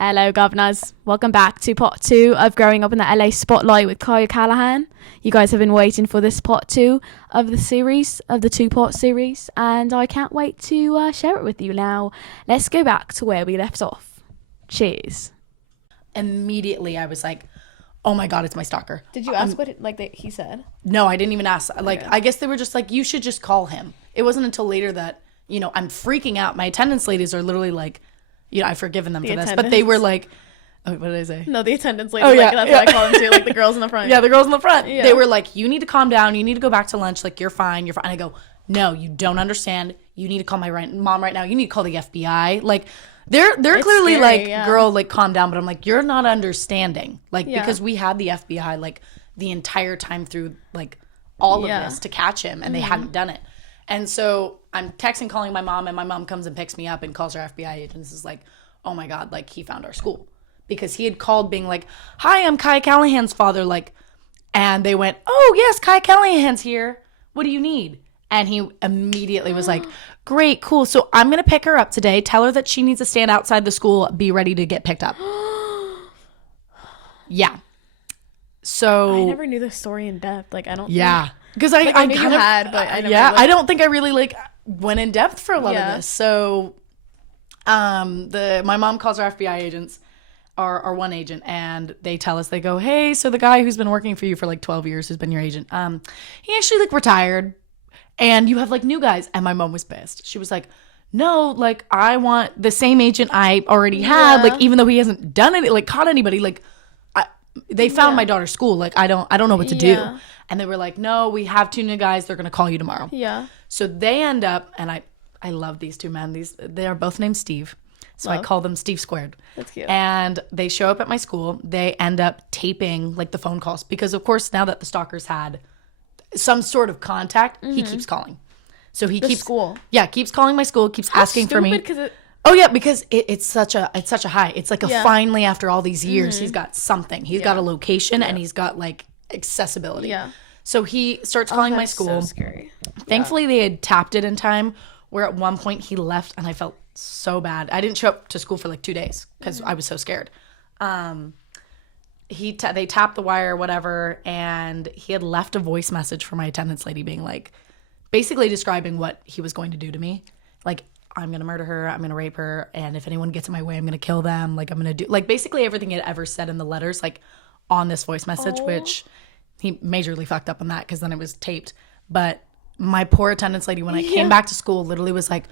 Hello, governors. Welcome back to part two of Growing Up in the LA Spotlight with Callahan. You guys have been waiting for this part two of the series, of the two-part series, and I can't wait to share it with you now. Let's go back to where we left off. Cheers. Immediately, I was like, oh my God, it's my stalker. Did you ask what he said? No, I didn't even ask. Like, Okay. I guess they were just like, you should just call him. It wasn't until later that, I'm freaking out. My attendance ladies are literally like, I've forgiven them for this. But they were like, oh, what did I say? No, the attendance lady. Oh, yeah, That's yeah. what I call them too, like the girls in the front. Yeah, the girls in the front. Yeah. They were like, you need to calm down. You need to go back to lunch. Like, you're fine. You're fine. And I go, no, you don't understand. You need to call my mom right now. You need to call the FBI. Like, they're clearly scary, like, yeah. girl, like, calm down. But I'm like, you're not understanding. Like, Yeah. because we had the FBI, like, the entire time through, like, all of this to catch him. And they hadn't done it. And so I'm texting, calling my mom. And my mom comes and picks me up and calls her FBI agents. Is like, oh my God, like, he found our school. Because he had called being like, hi, I'm Kai Callahan's father. Like, and they went, oh, yes, Kai Callahan's here. What do you need? And he immediately was like, great, cool. So I'm going to pick her up today. Tell her that she needs to stand outside the school. Be ready to get picked up. Yeah. So. I never knew the story in depth. Like, I don't Yeah. Because I knew you had, but I never. Yeah, Like, I don't think I really, like, went in depth for a lot Yeah. of this. So my mom calls our FBI agents. Our one agent, and they tell us, they go, hey, so the guy who's been working for you for like 12 years, who's been your agent, he actually like retired, and you have like new guys. And my mom was pissed. She was like, no, like, I want the same agent I already had, Yeah. like, even though he hasn't done it, like, caught anybody, like, they found my daughter's school, like, I don't know what to do. Yeah. And they were like, no, we have two new guys, they're gonna call you tomorrow. Yeah. So they end up, and I love these two men, they are both named Steve. So I call them Steve Squared. That's cute. And they show up at my school. They end up taping like the phone calls because, of course, now that the stalker's had some sort of contact, he keeps calling. So he keeps school. Yeah, keeps calling my school, keeps asking for me. Because Oh yeah, because it's such a high. It's like a Yeah. finally after all these years, he's got something. He's got a location and he's got like accessibility. Yeah. So he starts calling my school. So scary. Thankfully, they had tapped it in time where at one point he left and I felt so bad. I didn't show up to school for like 2 days because I was so scared. They tapped the wire or whatever, and he had left a voice message for my attendance lady being like, basically describing what he was going to do to me. Like, I'm going to murder her, I'm going to rape her, and if anyone gets in my way, I'm going to kill them. Like, I'm going to do, like, basically everything he had ever said in the letters, like, on this voice message, which he majorly fucked up on that because then it was taped. But my poor attendance lady, when I came back to school, literally was like,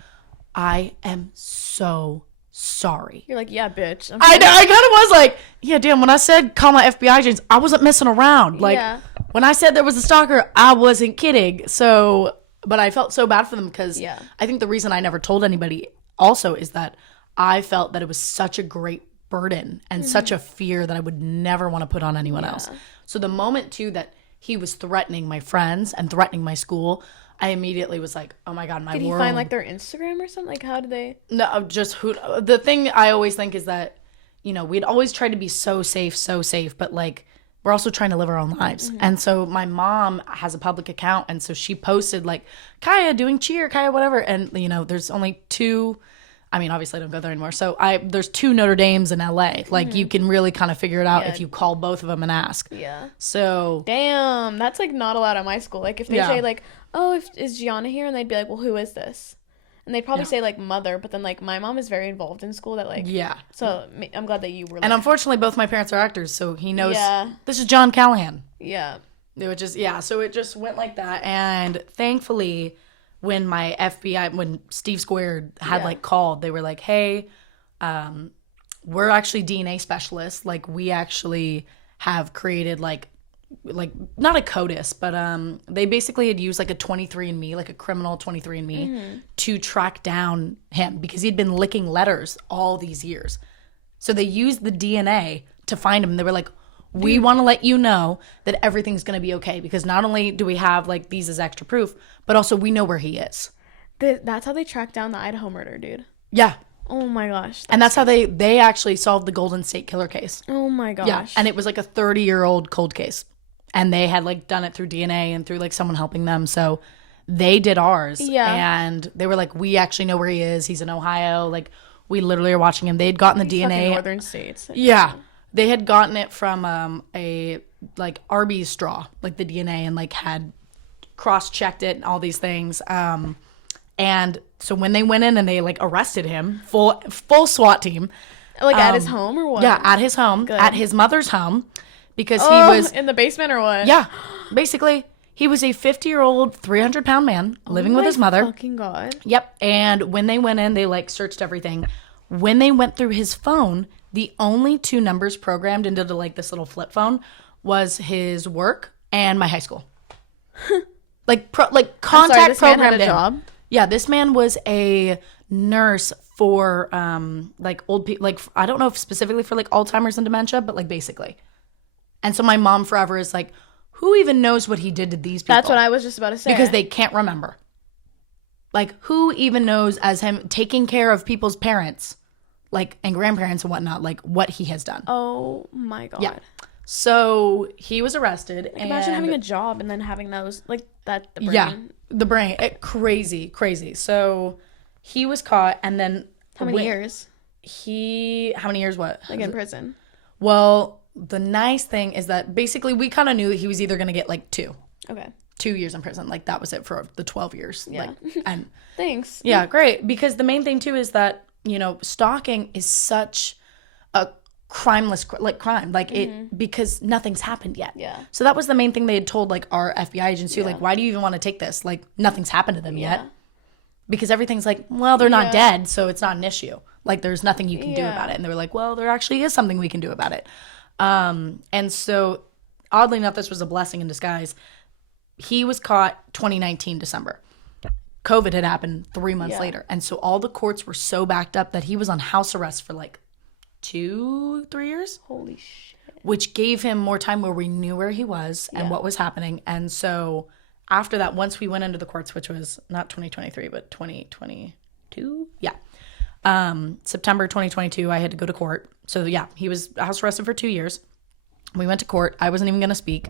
I am so sorry. You're like, yeah, bitch. I know, I kind of was like, yeah, damn, when I said call my FBI agents, I wasn't messing around. Like, Yeah. when I said there was a stalker, I wasn't kidding. So, but I felt so bad for them because Yeah. I think the reason I never told anybody also is that I felt that it was such a great burden and such a fear that I would never want to put on anyone else. So the moment too that he was threatening my friends and threatening my school, I immediately was like, oh my God, my Did he world. find like their Instagram or something? Like, how did they? No, just who. The thing I always think is that, we'd always try to be so safe, but like we're also trying to live our own lives. And so my mom has a public account, and so she posted like Kaya doing cheer, Kaya whatever, and there's only two. I mean, obviously I don't go there anymore. So there's two Notre Dames in LA. Like you can really kind of figure it out if you call both of them and ask. Yeah. So Damn, that's like not allowed at my school. Like if they say like, oh, is Gianna here? And they'd be like, well, who is this? And they'd probably say like mother, but then like my mom is very involved in school that like. yeah. So I'm glad that you were. Like, And unfortunately, both my parents are actors, so he knows Yeah. this is John Callahan. yeah. It would just, so it just went like that. And thankfully, when when Steve Squared had like called, they were like, hey, we're actually DNA specialists. Like, we actually have created like not a CODIS, but they basically had used like a 23andMe, like a criminal 23andMe to track down him because he'd been licking letters all these years. So they used the DNA to find him. And they were like, we want to let you know that everything's going to be okay because not only do we have like these as extra proof, but also we know where he is. That's how they tracked down the Idaho murder, dude. Yeah. Oh my gosh. And that's how they actually solved the Golden State Killer case. Oh my gosh. Yeah. And it was like a 30-year-old cold case. And they had like done it through DNA and through like someone helping them. So they did ours. Yeah. And they were like, we actually know where he is. He's in Ohio. Like, We literally are watching him. They had gotten the These fucking DNA. northern states. Yeah. They had gotten it from a like Arby's straw, like the DNA, and like had cross-checked it and all these things. And so when they went in and they like arrested him, full SWAT team. Like at his home or what? Yeah, at his home, Good. at his mother's home, because he was in the basement or what? yeah, basically he was a 50-year-old, 300-pound man living with his mother. Fucking God. Yep. And when they went in, they like searched everything. When they went through his phone, the only 2 numbers programmed into like this little flip phone was his work and my high school. like contact this man had programmed a in. job? Yeah, this man was a nurse for like old people, like I don't know if specifically for like Alzheimer's and dementia, but like basically. And so my mom forever is like, who even knows what he did to these people? That's what I was just about to say. Because they can't remember. Like, who even knows, as him taking care of people's parents, like, and grandparents and whatnot, like, what he has done. Oh my God. Yeah. So he was arrested. Like, imagine having a job and then having those, like, that, the brain. Yeah, the brain. Crazy. So he was caught, and then. How many years? How many years what? Like, in prison. Well, the nice thing is that basically we kind of knew he was either going to get, like, 2. Okay. 2 years in prison. Like, that was it for the 12 years. Yeah. Like, and Thanks. yeah, great. Because the main thing, too, is that, you know, stalking is such a crime. Like, it, because nothing's happened yet. Yeah. So that was the main thing they had told, like, our FBI agents, too. Like, why do you even want to take this? Like, nothing's happened to them yet. Because everything's like, well, they're not dead, so it's not an issue. Like, there's nothing you can do about it. And they were like, well, there actually is something we can do about it. And so, oddly enough, this was a blessing in disguise. He was caught 2019 December. COVID had happened 3 months later. And so all the courts were so backed up that he was on house arrest for like 2-3 years. Holy shit. Which gave him more time where we knew where he was and what was happening. And so after that, once we went into the courts, which was not 2023, but 2022. Yeah. September 2022, I had to go to court. So yeah, he was house arrested for 2 years. We went to court. I wasn't even going to speak.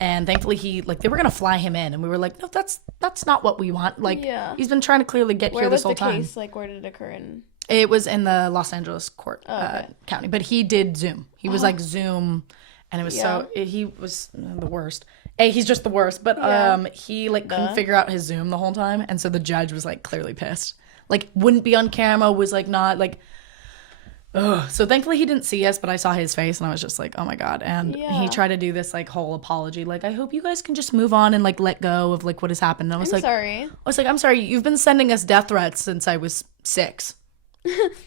And thankfully they were going to fly him in. And we were like, no, that's not what we want. Like, he's been trying to clearly get here this whole time. Where was the case? Like, where did it occur in? It was in the Los Angeles court, county. But he did Zoom. He was like Zoom. And it was he was the worst. He's just the worst. But he like couldn't figure out his Zoom the whole time. And so the judge was like clearly pissed. Like, wouldn't be on camera, was like not like... Ugh. So thankfully he didn't see us, but I saw his face and I was just like, oh my God. And he tried to do this like whole apology. Like, I hope you guys can just move on and like let go of like what has happened. And I was sorry. I was like, I'm sorry. You've been sending us death threats since I was 6.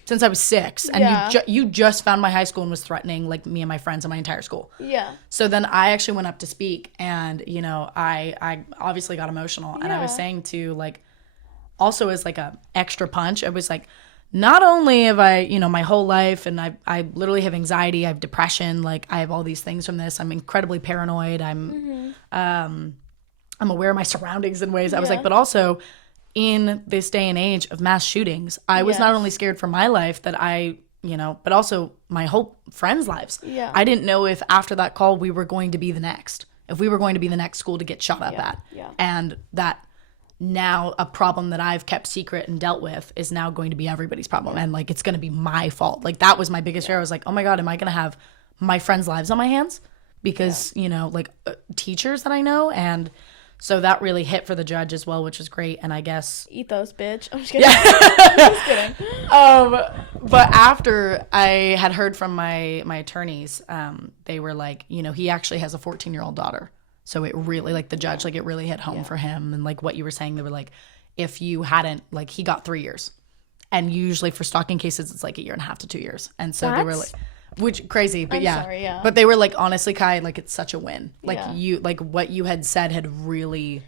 Since I was 6. And you just found my high school and was threatening like me and my friends and my entire school. Yeah. So then I actually went up to speak and, you know, I obviously got emotional. And I was saying to like, also as like a extra punch, I was like, not only have I, you know, my whole life and I literally have anxiety, I have depression, like I have all these things from this. I'm incredibly paranoid. I'm aware of my surroundings in ways. I was like, but also in this day and age of mass shootings, I was not only scared for my life that I, you know, but also my whole friends' lives. Yeah. I didn't know if after that call we were going to be the next, if we were going to be the next school to get shot up at. Yeah. And that now a problem that I've kept secret and dealt with is now going to be everybody's problem. And like, it's going to be my fault. Like, that was my biggest fear. I was like, oh my God, am I going to have my friends' lives on my hands? Because, you know, like teachers that I know. And so that really hit for the judge as well, which was great. And I guess... Eat those, bitch. I'm just kidding. Just kidding. But after I had heard from my attorneys, they were like, you know, he actually has a 14-year-old daughter. So it really, like the judge, like it really hit home for him. And like what you were saying, they were like, if you hadn't, like he got 3 years. And usually for stalking cases, it's like 1.5 to 2 years. And so they were like, which crazy, but sorry, But they were like, honestly, Kai, like it's such a win. Like you, like what you had said had really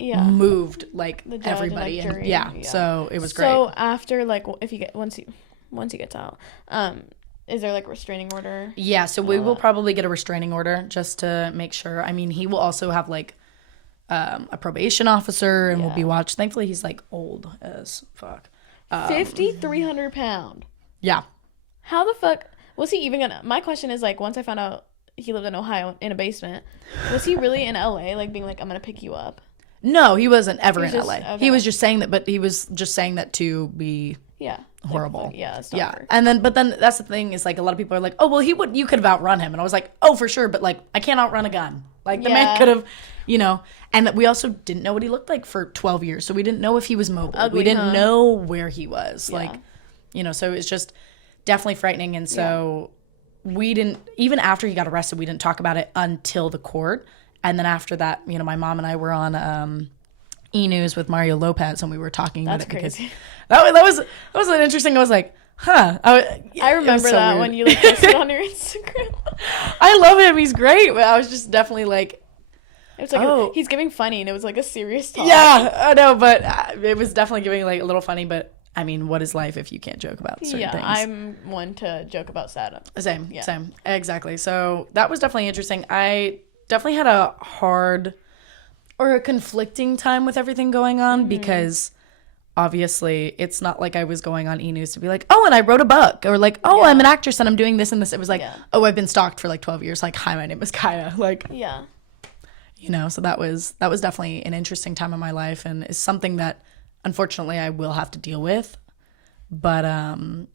moved like the judge everybody. And, like, so it was great. So after like, if you get, once he gets out, is there like a restraining order? Yeah, so we will probably get a restraining order just to make sure. I mean, he will also have like a probation officer and will be watched. Thankfully, he's like old as fuck. 5,300 pound. Yeah. How the fuck was he even gonna? My question is like, once I found out he lived in Ohio in a basement, was he really in LA? Like being like, I'm gonna pick you up. No, he wasn't ever in LA. Okay. He was just saying that, but he was just saying that to be Yeah. Horrible. Like, yeah. Yeah. And then, but then that's the thing is like a lot of people are like, oh, well, you could have outrun him. And I was like, oh, for sure. But like, I can't outrun a gun. Like the man could have, and we also didn't know what he looked like for 12 years. So we didn't know if he was mobile. Ugly, we didn't know where he was. Yeah. Like, so it's just definitely frightening. And so we didn't, even after he got arrested, we didn't talk about it until the court. And then after that, my mom and I were on E-News with Mario Lopez, and we were talking about it crazy. because that was an interesting. I was like, huh. I remember that weird. When you like posted on your Instagram. I love him. He's great. But I was just definitely like, it was like he's giving funny, and it was like a serious talk. Yeah, I know, but it was definitely giving like a little funny. But I mean, what is life if you can't joke about certain things? Yeah, I'm one to joke about sad. Same, exactly. So that was definitely interesting. I definitely had a hard or a conflicting time with everything going on because obviously it's not like I was going on E-News to be like, oh, and I wrote a book, or like, oh, I'm an actress and I'm doing this and this. It was like, oh, I've been stalked for like 12 years. Like, hi, my name is Kaya. Like, so that was definitely an interesting time in my life, and is something that unfortunately I will have to deal with. But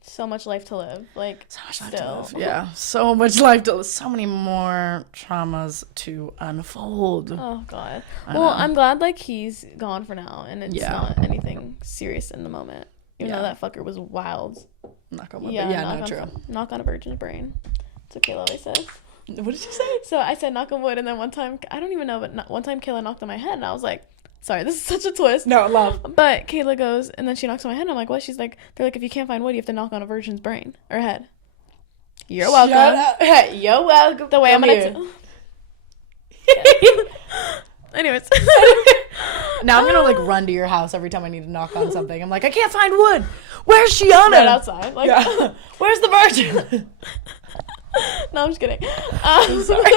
so much life to live, like so much life to live. Yeah, so much life to live. So many more traumas to unfold. Oh God. Well, I'm glad like he's gone for now, and it's not anything serious in the moment. Even though that fucker was wild. Knock on wood. Yeah, no, true. Knock on a virgin's brain. That's what Kayla always says. What did you say? So I said knock on wood, and then one time I don't even know, but one time Kayla knocked on my head, and I was like, sorry, this is such a twist. No, love. But Kayla goes, and then she knocks on my head, and I'm like, what? She's like, they're like, if you can't find wood, you have to knock on a virgin's brain or head. You're welcome. Hey, you're welcome. The way I'm gonna anyways. Now I'm gonna like run to your house every time I need to knock on something. I'm like, I can't find wood. Where's Shiana? Right outside. Like, where's the virgin? No, I'm just kidding. I'm sorry.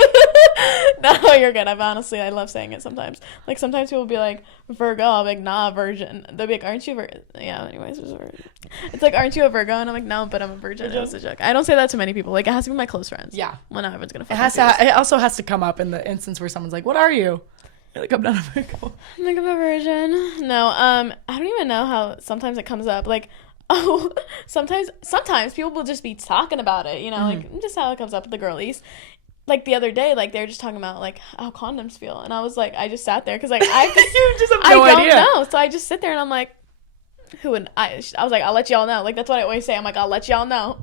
No, you're good. I love saying it sometimes. Like, sometimes people will be like, Virgo. I'm like, nah, virgin. They'll be like, aren't you virgin? Yeah, anyways. It's like, aren't you a Virgo? And I'm like, no, but I'm a virgin. It's a joke. I don't say that to many people. Like, it has to be my close friends. Yeah. Well, not everyone's going to It also has to come up in the instance where someone's like, what are you? You're like, I'm not a Virgo. I'm like, I'm a virgin. No, I don't even know how sometimes it comes up. Like, oh, sometimes people will just be talking about it, like just how it comes up with the girlies. Like the other day, like they were just talking about like how condoms feel, and I was like, I just sat there because like I just have no idea. I don't know, so I just sit there and I'm like, who would I was like, I'll let y'all know. Like that's what I always say. I'm like, I'll let y'all know.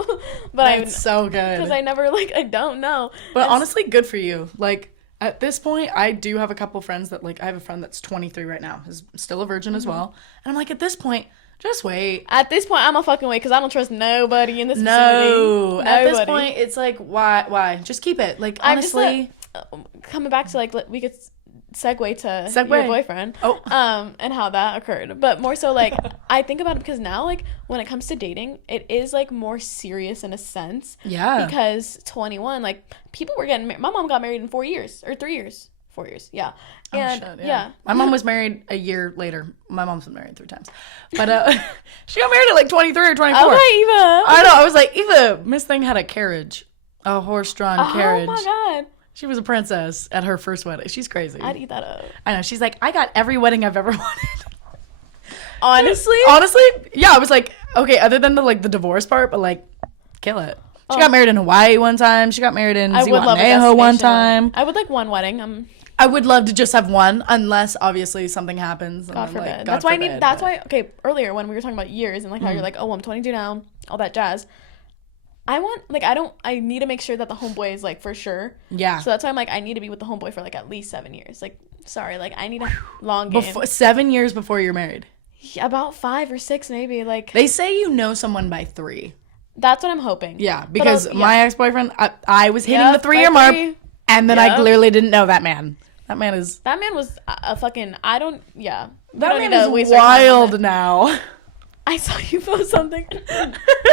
But that's so good because I never I don't know. But honestly, good for you. Like at this point, I do have a couple friends that like I have a friend that's 23 right now, is still a virgin as well, and I'm like, at this point. Just wait. At this point, I'm a fucking wait because I don't trust nobody in this vicinity. No. At this point, it's like, why? Just keep it. Like, honestly. Coming back to, like, we could segue to your boyfriend. Oh. And how that occurred. But more so, like, I think about it because now, like, when it comes to dating, it is, like, more serious in a sense. Yeah. Because 21, like, people were getting married. My mom got married in 4 years. Or 3 years. 4 years, yeah. And, shit, yeah. My mom was married a year later. My mom's been married 3 times. But she got married at like 23 or 24. Okay, Eva. I know. I was like, Eva, Miss Thing had a carriage. A horse-drawn carriage. Oh, my God. She was a princess at her first wedding. She's crazy. I'd eat that up. I know. She's like, I got every wedding I've ever wanted. Honestly? Yeah. I was like, okay, other than the divorce part, but like, kill it. She got married in Hawaii one time. She got married in Zihuatanejo one time. I would like one wedding. I would love to just have one, unless obviously something happens. God forbid. That's why. Okay, earlier when we were talking about years and like how you're like, oh, I'm 22 now, all that jazz. I need to make sure that the homeboy is like for sure. Yeah. So that's why I'm like, I need to be with the homeboy for like at least 7 years. Like, sorry, like I need a long game. 7 years before you're married. Yeah, about 5 or 6 maybe. Like they say you know someone by 3. That's what I'm hoping. Yeah, because my ex-boyfriend, I was hitting the 3-year mark, and then I clearly didn't know that man. That man was a fucking. I don't. Yeah. That man is wild now. I saw you post something.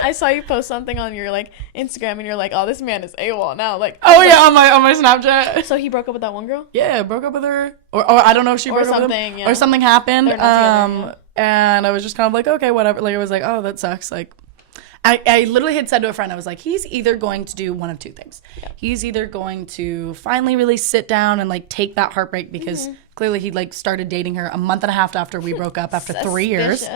I saw you post something on your like Instagram, and you're like, "Oh, this man is AWOL now." Like, oh yeah, on my Snapchat. So he broke up with that one girl. Yeah, broke up with her, or I don't know if she broke up with him, or something happened. And I was just kind of like, okay, whatever. Like, I was like, oh, that sucks. Like, I literally had said to a friend, I was like, he's either going to do one of two things. Yeah. He's either going to finally really sit down and like take that heartbreak because clearly he like started dating her a month and a half after we broke up after 3 years.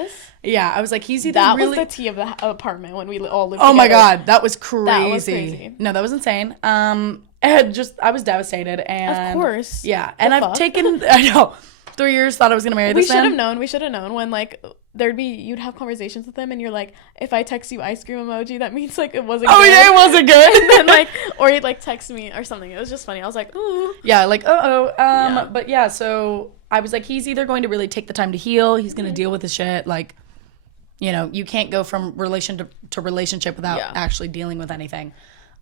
Yeah, I was like, he's either that really... was the tea of the apartment when we all lived Oh together. my God, that was crazy. That was crazy. No, that was insane. I was devastated, and of course. Yeah, and I've taken, I know, 3 years, thought I was gonna marry this man. We should have known when like you'd have conversations with him and you're like, if I text you ice cream emoji, that means like it wasn't good. Yeah, it wasn't good. And then like, or he'd like text me or something. It was just funny. I was like, ooh. Yeah, like, but yeah, so I was like, he's either going to really take the time to heal, he's gonna deal with his shit, like, you know, you can't go from relation to relationship without actually dealing with anything.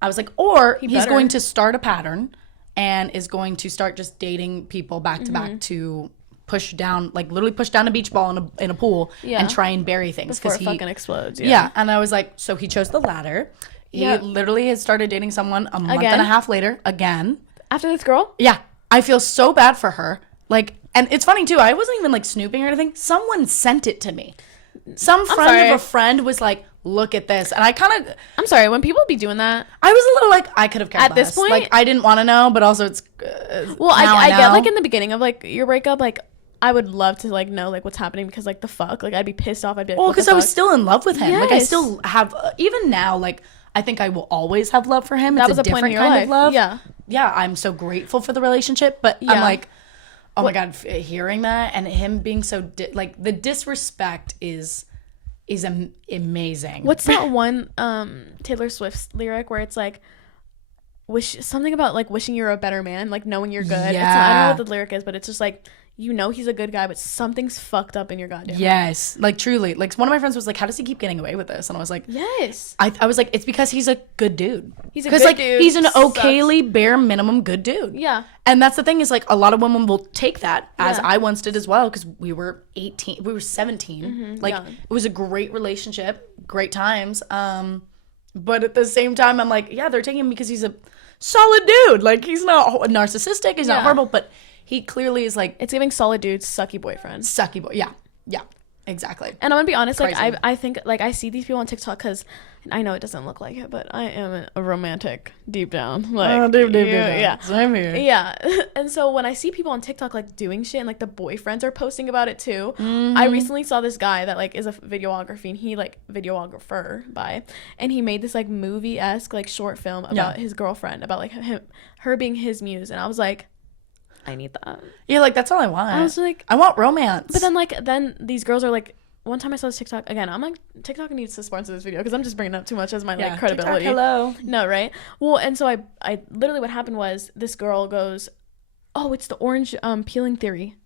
I was like, or he's going to start a pattern and is going to start just dating people back to back to push down, like literally push down a beach ball in a pool and try and bury things before it fucking explodes. Yeah, and I was like, so he chose the latter. He literally has started dating someone a month and a half later again. After this girl? Yeah, I feel so bad for her. Like, and it's funny too. I wasn't even like snooping or anything. Someone sent it to me. Some friend of a friend was like, look at this. And I kind of... I'm sorry, when people be doing that... I was a little like, I could have cared at less. This point... Like, I didn't want to know, but also it's... well, I get, like, in the beginning of, like, your breakup, like, I would love to, like, know, like, what's happening because, like, the fuck. Like, I'd be pissed off. I'd be like, well, because I was still in love with him. Yes. Like, I still have... even now, like, I think I will always have love for him. It's a different kind of love. Yeah. Yeah, I'm so grateful for the relationship, but I'm like... Oh, my God, hearing that and him being so... like, the disrespect is amazing. What's that one Taylor Swift lyric where it's like something about like wishing you're a better man, like knowing you're good. Yeah. I don't know what the lyric is, but it's just like, you know, he's a good guy, but something's fucked up in your goddamn yes life. Like truly, like one of my friends was like, how does he keep getting away with this? And I was like, yes. I was like, it's because he's a good dude. He's a good like, dude. He's an okayly bare minimum good dude. Yeah. And that's the thing is like a lot of women will take that as I once did as well, because we were 18, we were 17. Like it was a great relationship, great times. But at the same time, I'm like, yeah, they're taking him because he's a solid dude. Like he's not narcissistic, he's not horrible, but he clearly is like... It's giving solid dude, sucky boyfriend. Sucky boy, yeah. Yeah, exactly. And I'm gonna be honest, like, I think, like, I see these people on TikTok because I know it doesn't look like it, but I am a romantic deep down. Like, deep down. Yeah. Same here. Yeah. And so when I see people on TikTok, like, doing shit and, like, the boyfriends are posting about it, too. I recently saw this guy that, like, is a videographer, and he made this, like, movie-esque, like, short film about his girlfriend, about, like, her being his muse. And I was like... I need that. Yeah, like that's all I want. I was like, I want romance. But then these girls are like, one time I saw this TikTok again. I'm like, TikTok needs to sponsor this video because I'm just bringing up too much as my like credibility. TikTok, hello. No, right? Well, and so I literally what happened was this girl goes, oh, it's the orange peeling theory.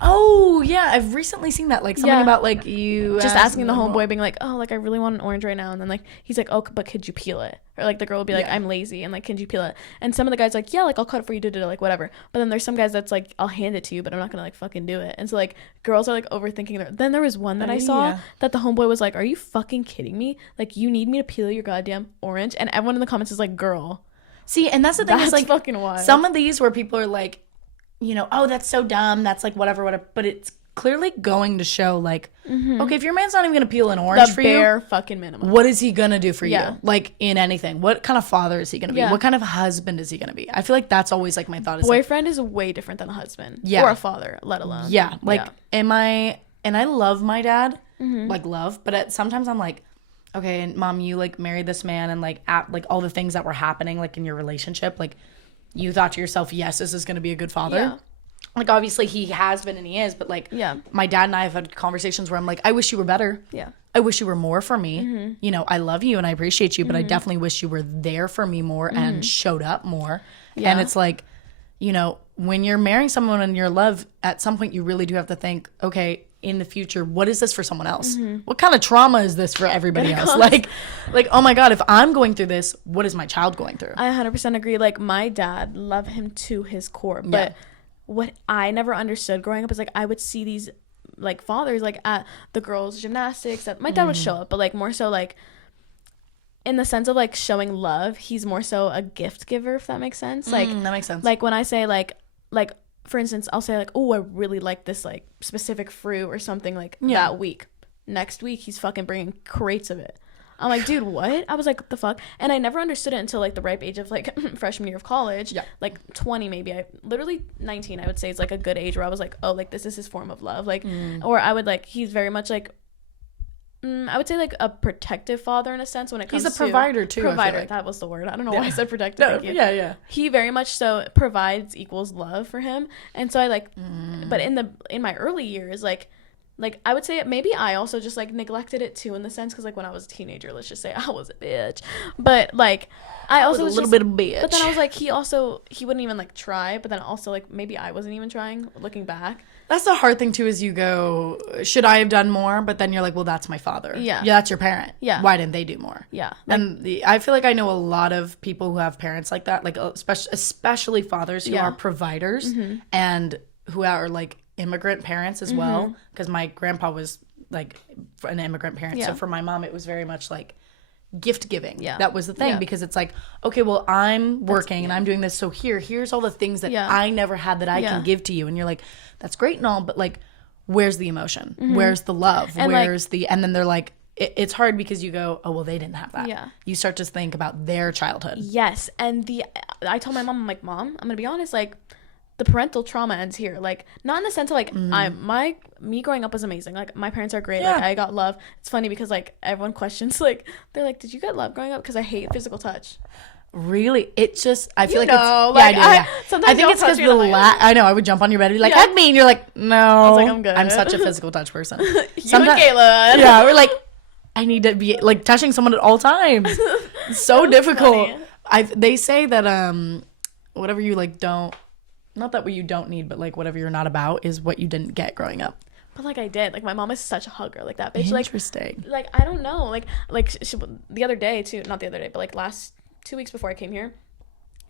Oh yeah, I've recently seen that, like something about like you just asking the homeboy, being like, oh, like I really want an orange right now, and then like he's like, oh, but could you peel it? Or like the girl would be like, I'm lazy, and like, can you peel it? And some of the guys like, yeah, like I'll cut it for you, like whatever. But then there's some guys that's like, I'll hand it to you, but I'm not gonna like fucking do it. And so like girls are like overthinking it. Then there was one that I saw that the homeboy was like, are you fucking kidding me? Like you need me to peel your goddamn orange? And everyone in the comments is like, girl. See, and that's the thing, that's is like fucking wild. Some of these where people are like, you know, oh, that's so dumb, that's like whatever, but it's clearly going to show like, okay, if your man's not even gonna peel an orange for you, the bare fucking minimum, what is he gonna do for you? Like in anything, what kind of father is he gonna be? What kind of husband is he gonna be? I feel like that's always like my thought is boyfriend is way different than a husband or a father, let alone and I love my dad, like love, but sometimes I'm like, okay, and mom, you like married this man, and like at like all the things that were happening like in your relationship, like you thought to yourself, yes, this is gonna be a good father. Like, obviously, he has been and he is, but, like, my dad and I have had conversations where I'm like, I wish you were better. Yeah. I wish you were more for me. You know, I love you and I appreciate you, but I definitely wish you were there for me more and showed up more. Yeah. And it's like, you know, when you're marrying someone in your love, at some point you really do have to think, okay, in the future, what is this for someone else? What kind of trauma is this for everybody else? Like, oh my God, if I'm going through this, what is my child going through? I 100% agree. Like, my dad, love him to his core, but... What I never understood growing up is like I would see these like fathers like at the girls' gymnastics that my dad would show up, but like more so like in the sense of like showing love, he's more so a gift giver, if that makes sense. Like that makes sense. Like when I say like for instance, I'll say like, oh, I really like this like specific fruit or something like that week. Next week he's fucking bringing crates of it. I'm like, dude, what? I was like, what the fuck? And I never understood it until like the ripe age of like freshman year of college. Yeah. Like 20 maybe. I literally 19 I would say is like a good age where I was like, oh, like this is his form of love. Like or I would like, he's very much like I would say like a protective father in a sense when it comes to... He's a provider too, Provider, I feel like. that was the word. I don't know why I said protective. No, yeah. He very much so provides equals love for him. And so I like... But in my early years, like I would say maybe I also just like neglected it too in the sense because like when I was a teenager, let's just say I was a bitch. But like I also was a little bit of a bitch. But then I was like, he wouldn't even like try. But then also like maybe I wasn't even trying looking back. That's the hard thing too is you go, should I have done more? But then you're like, well, that's my father. Yeah. Yeah, that's your parent. Yeah. Why didn't they do more? Yeah. And I feel like I know a lot of people who have parents like that, like especially fathers who are providers and who are like immigrant parents as well. Because my grandpa was like an immigrant parent. Yeah. So for my mom, it was very much like gift giving. Yeah. That was the thing because it's like, okay, well, I'm working and I'm doing this. So here's all the things that I never had that I can give to you. And you're like, that's great and all, but like, where's the emotion? Where's the love? And and then they're like, it's hard because you go, oh, well, they didn't have that. Yeah. You start to think about their childhood. Yes. And I told my mom, I'm like, Mom, I'm going to be honest, like, the parental trauma ends here. Like, not in the sense of like, me growing up was amazing. Like, my parents are great. Yeah. Like, I got love. It's funny because like everyone questions, like, they're like, did you get love growing up? Because I hate physical touch. Really? It's just, I feel You like know, it's, like, yeah, I do, yeah. sometimes I think y'all it's because touch me and I'm like, I know, I would jump on your bed and be like, Yeah. hug me. And you're like, no. I was like, I'm good. I'm such a physical touch person. You and Kayla. Yeah, we're like, I need to be like touching someone at all times. It's so difficult. They say that whatever you like don't, not that what you don't need, but like whatever you're not about is what you didn't get growing up. But like I did. Like my mom is such a hugger. Like that bitch. Interesting. Like I don't know. Like the other day too. Not the other day, but like last 2 weeks before I came here,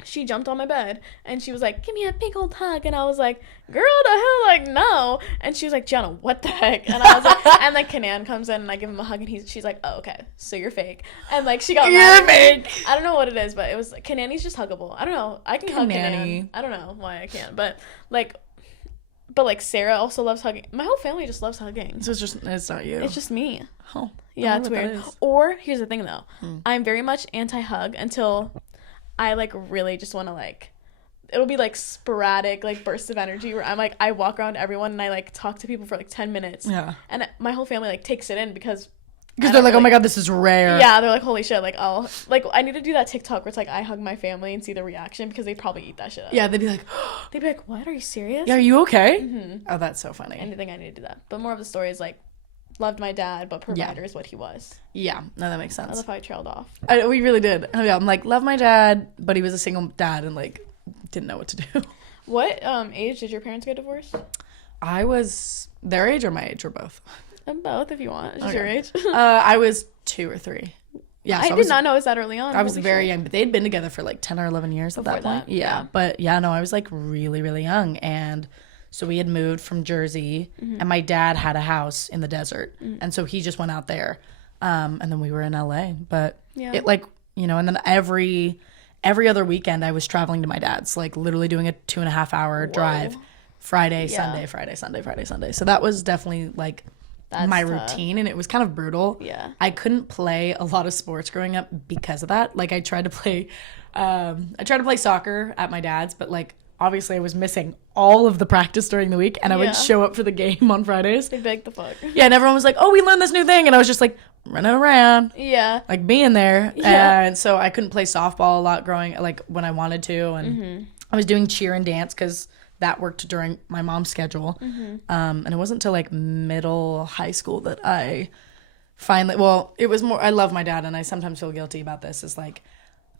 she jumped on my bed and she was like, give me a big old hug. And I was like, girl, the hell, like, no. And she was like, Gianna, what the heck? And I was like, and like Callahan comes in and I give him a hug and she's like, oh, okay, so you're fake. And like she got mad. You're fake. I don't know what it is, but it was like, Callahan's just huggable. I don't know. I can hug Callahan. Callahan. I don't know why I can't, but like Sarah also loves hugging. My whole family just loves hugging. So it's not you. It's just me. Oh, Yeah, it's weird. Or here's the thing though, I'm very much anti-hug until I like really just want to like, it'll be like sporadic like bursts of energy where I'm like, I walk around everyone and I like talk to people for like 10 minutes. Yeah. And my whole family like takes it in because they're like, oh my god, this is rare. Yeah, they're like, holy shit, like I need to do that TikTok where it's like I hug my family and see the reaction because they probably eat that shit up. Yeah, they'd be like, what? Are you serious? yeah, are you okay? Oh, that's so funny. Anything I need to do that. But more of the story is like, loved my dad, but provider is what he was. Yeah, no, that makes I sense. love how I trailed off. We really did. Oh, yeah, I'm like, love my dad, but he was a single dad and like didn't know what to do. What age did your parents get divorced? I was their age or my age or both. Both, if you want. Is your age? I was 2 or 3. Yeah, I did not know it was that early on. I was very young, but they had been together for like 10 or 11 years at that point. Yeah, but yeah, no, I was like really, really young, and so we had moved from Jersey, and my dad had a house in the desert, and so he just went out there, and then we were in LA. But it like, you know, and then every other weekend I was traveling to my dad's, like literally doing a 2.5 hour drive, Friday, Sunday, Friday, Sunday, Friday, Sunday. So that was definitely like my routine, and it was kind of brutal. Yeah, I couldn't play a lot of sports growing up because of that. Like I tried to play soccer at my dad's, but like obviously I was missing all of the practice during the week, and I would show up for the game on Fridays. They begged the fuck. Yeah, and everyone was like, oh, we learned this new thing, and I was just like running around, like being there. And so I couldn't play softball a lot growing, like when I wanted to, and I was doing cheer and dance because that worked during my mom's schedule. And it wasn't until like middle high school that I finally, well, it was more, I love my dad, and I sometimes feel guilty about this, is like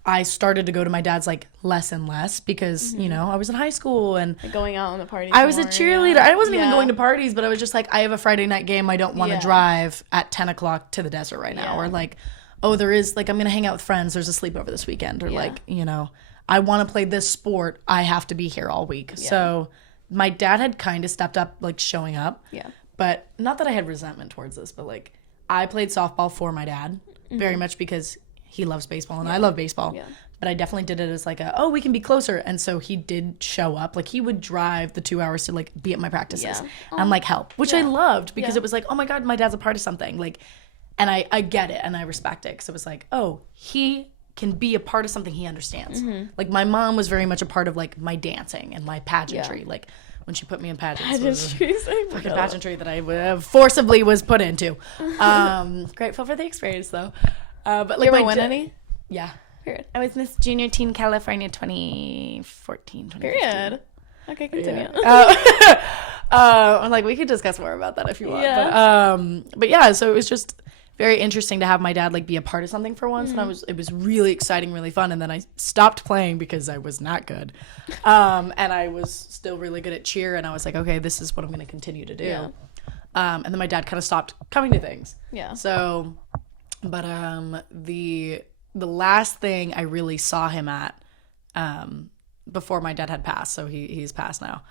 I started to go to my dad's like less and less because, you know, I was in high school and like going out on the parties. I was a cheerleader. I wasn't even going to parties, but I was just like, I have a Friday night game. I don't want to drive at 10 o'clock to the desert right now. Or like, oh, there is like, I'm going to hang out with friends. There's a sleepover this weekend. Or like, you know, I want to play this sport. I have to be here all week. So my dad had kind of stepped up, like showing up. Yeah. But not that I had resentment towards this, but like I played softball for my dad very much because he loves baseball and I love baseball. Yeah. But I definitely did it as like we can be closer. And so he did show up. Like he would drive the 2 hours to like be at my practices and like help, which I loved because it was like, oh my God, my dad's a part of something. Like And I get it and I respect it because it was like, oh, he can be a part of something he understands. Like my mom was very much a part of like my dancing and my pageantry. Like when she put me in pageants. Fucking pageantry that I forcibly was put into. Grateful for the experience though. But like, you ever win any? Yeah. Period. I was Miss Junior Teen California 2014, 2015. Period. Okay, continue. Yeah. I'm like, we could discuss more about that if you want. Yeah. But yeah, so it was just very interesting to have my dad like be a part of something for once, and it was really exciting, really fun. And then I stopped playing because I was not good, and I was still really good at cheer. And I was like, okay, this is what I'm going to continue to do. Yeah. And then my dad kind of stopped coming to things. Yeah. So, but the last thing I really saw him at, before my dad had passed, so he's passed now,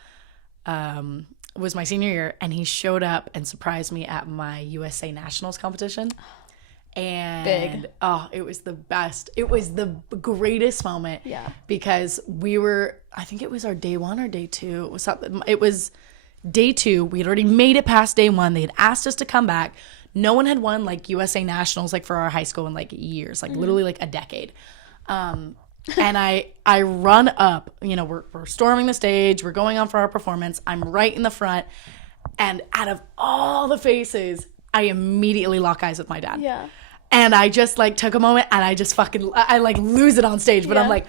was my senior year, and he showed up and surprised me at my USA Nationals competition. And Big. Oh, it was the best. It was the greatest moment. Yeah. Because I think it was our day 1 or day 2. It was day 2. We had already made it past day 1. They had asked us to come back. No one had won like USA Nationals like for our high school in like years, like literally like a decade. And I run up, we're storming the stage, we're going on for our performance. I'm right in the front, and out of all the faces, I immediately lock eyes with my dad. Yeah. And I just like took a moment, and I just I like lose it on stage, but I'm like,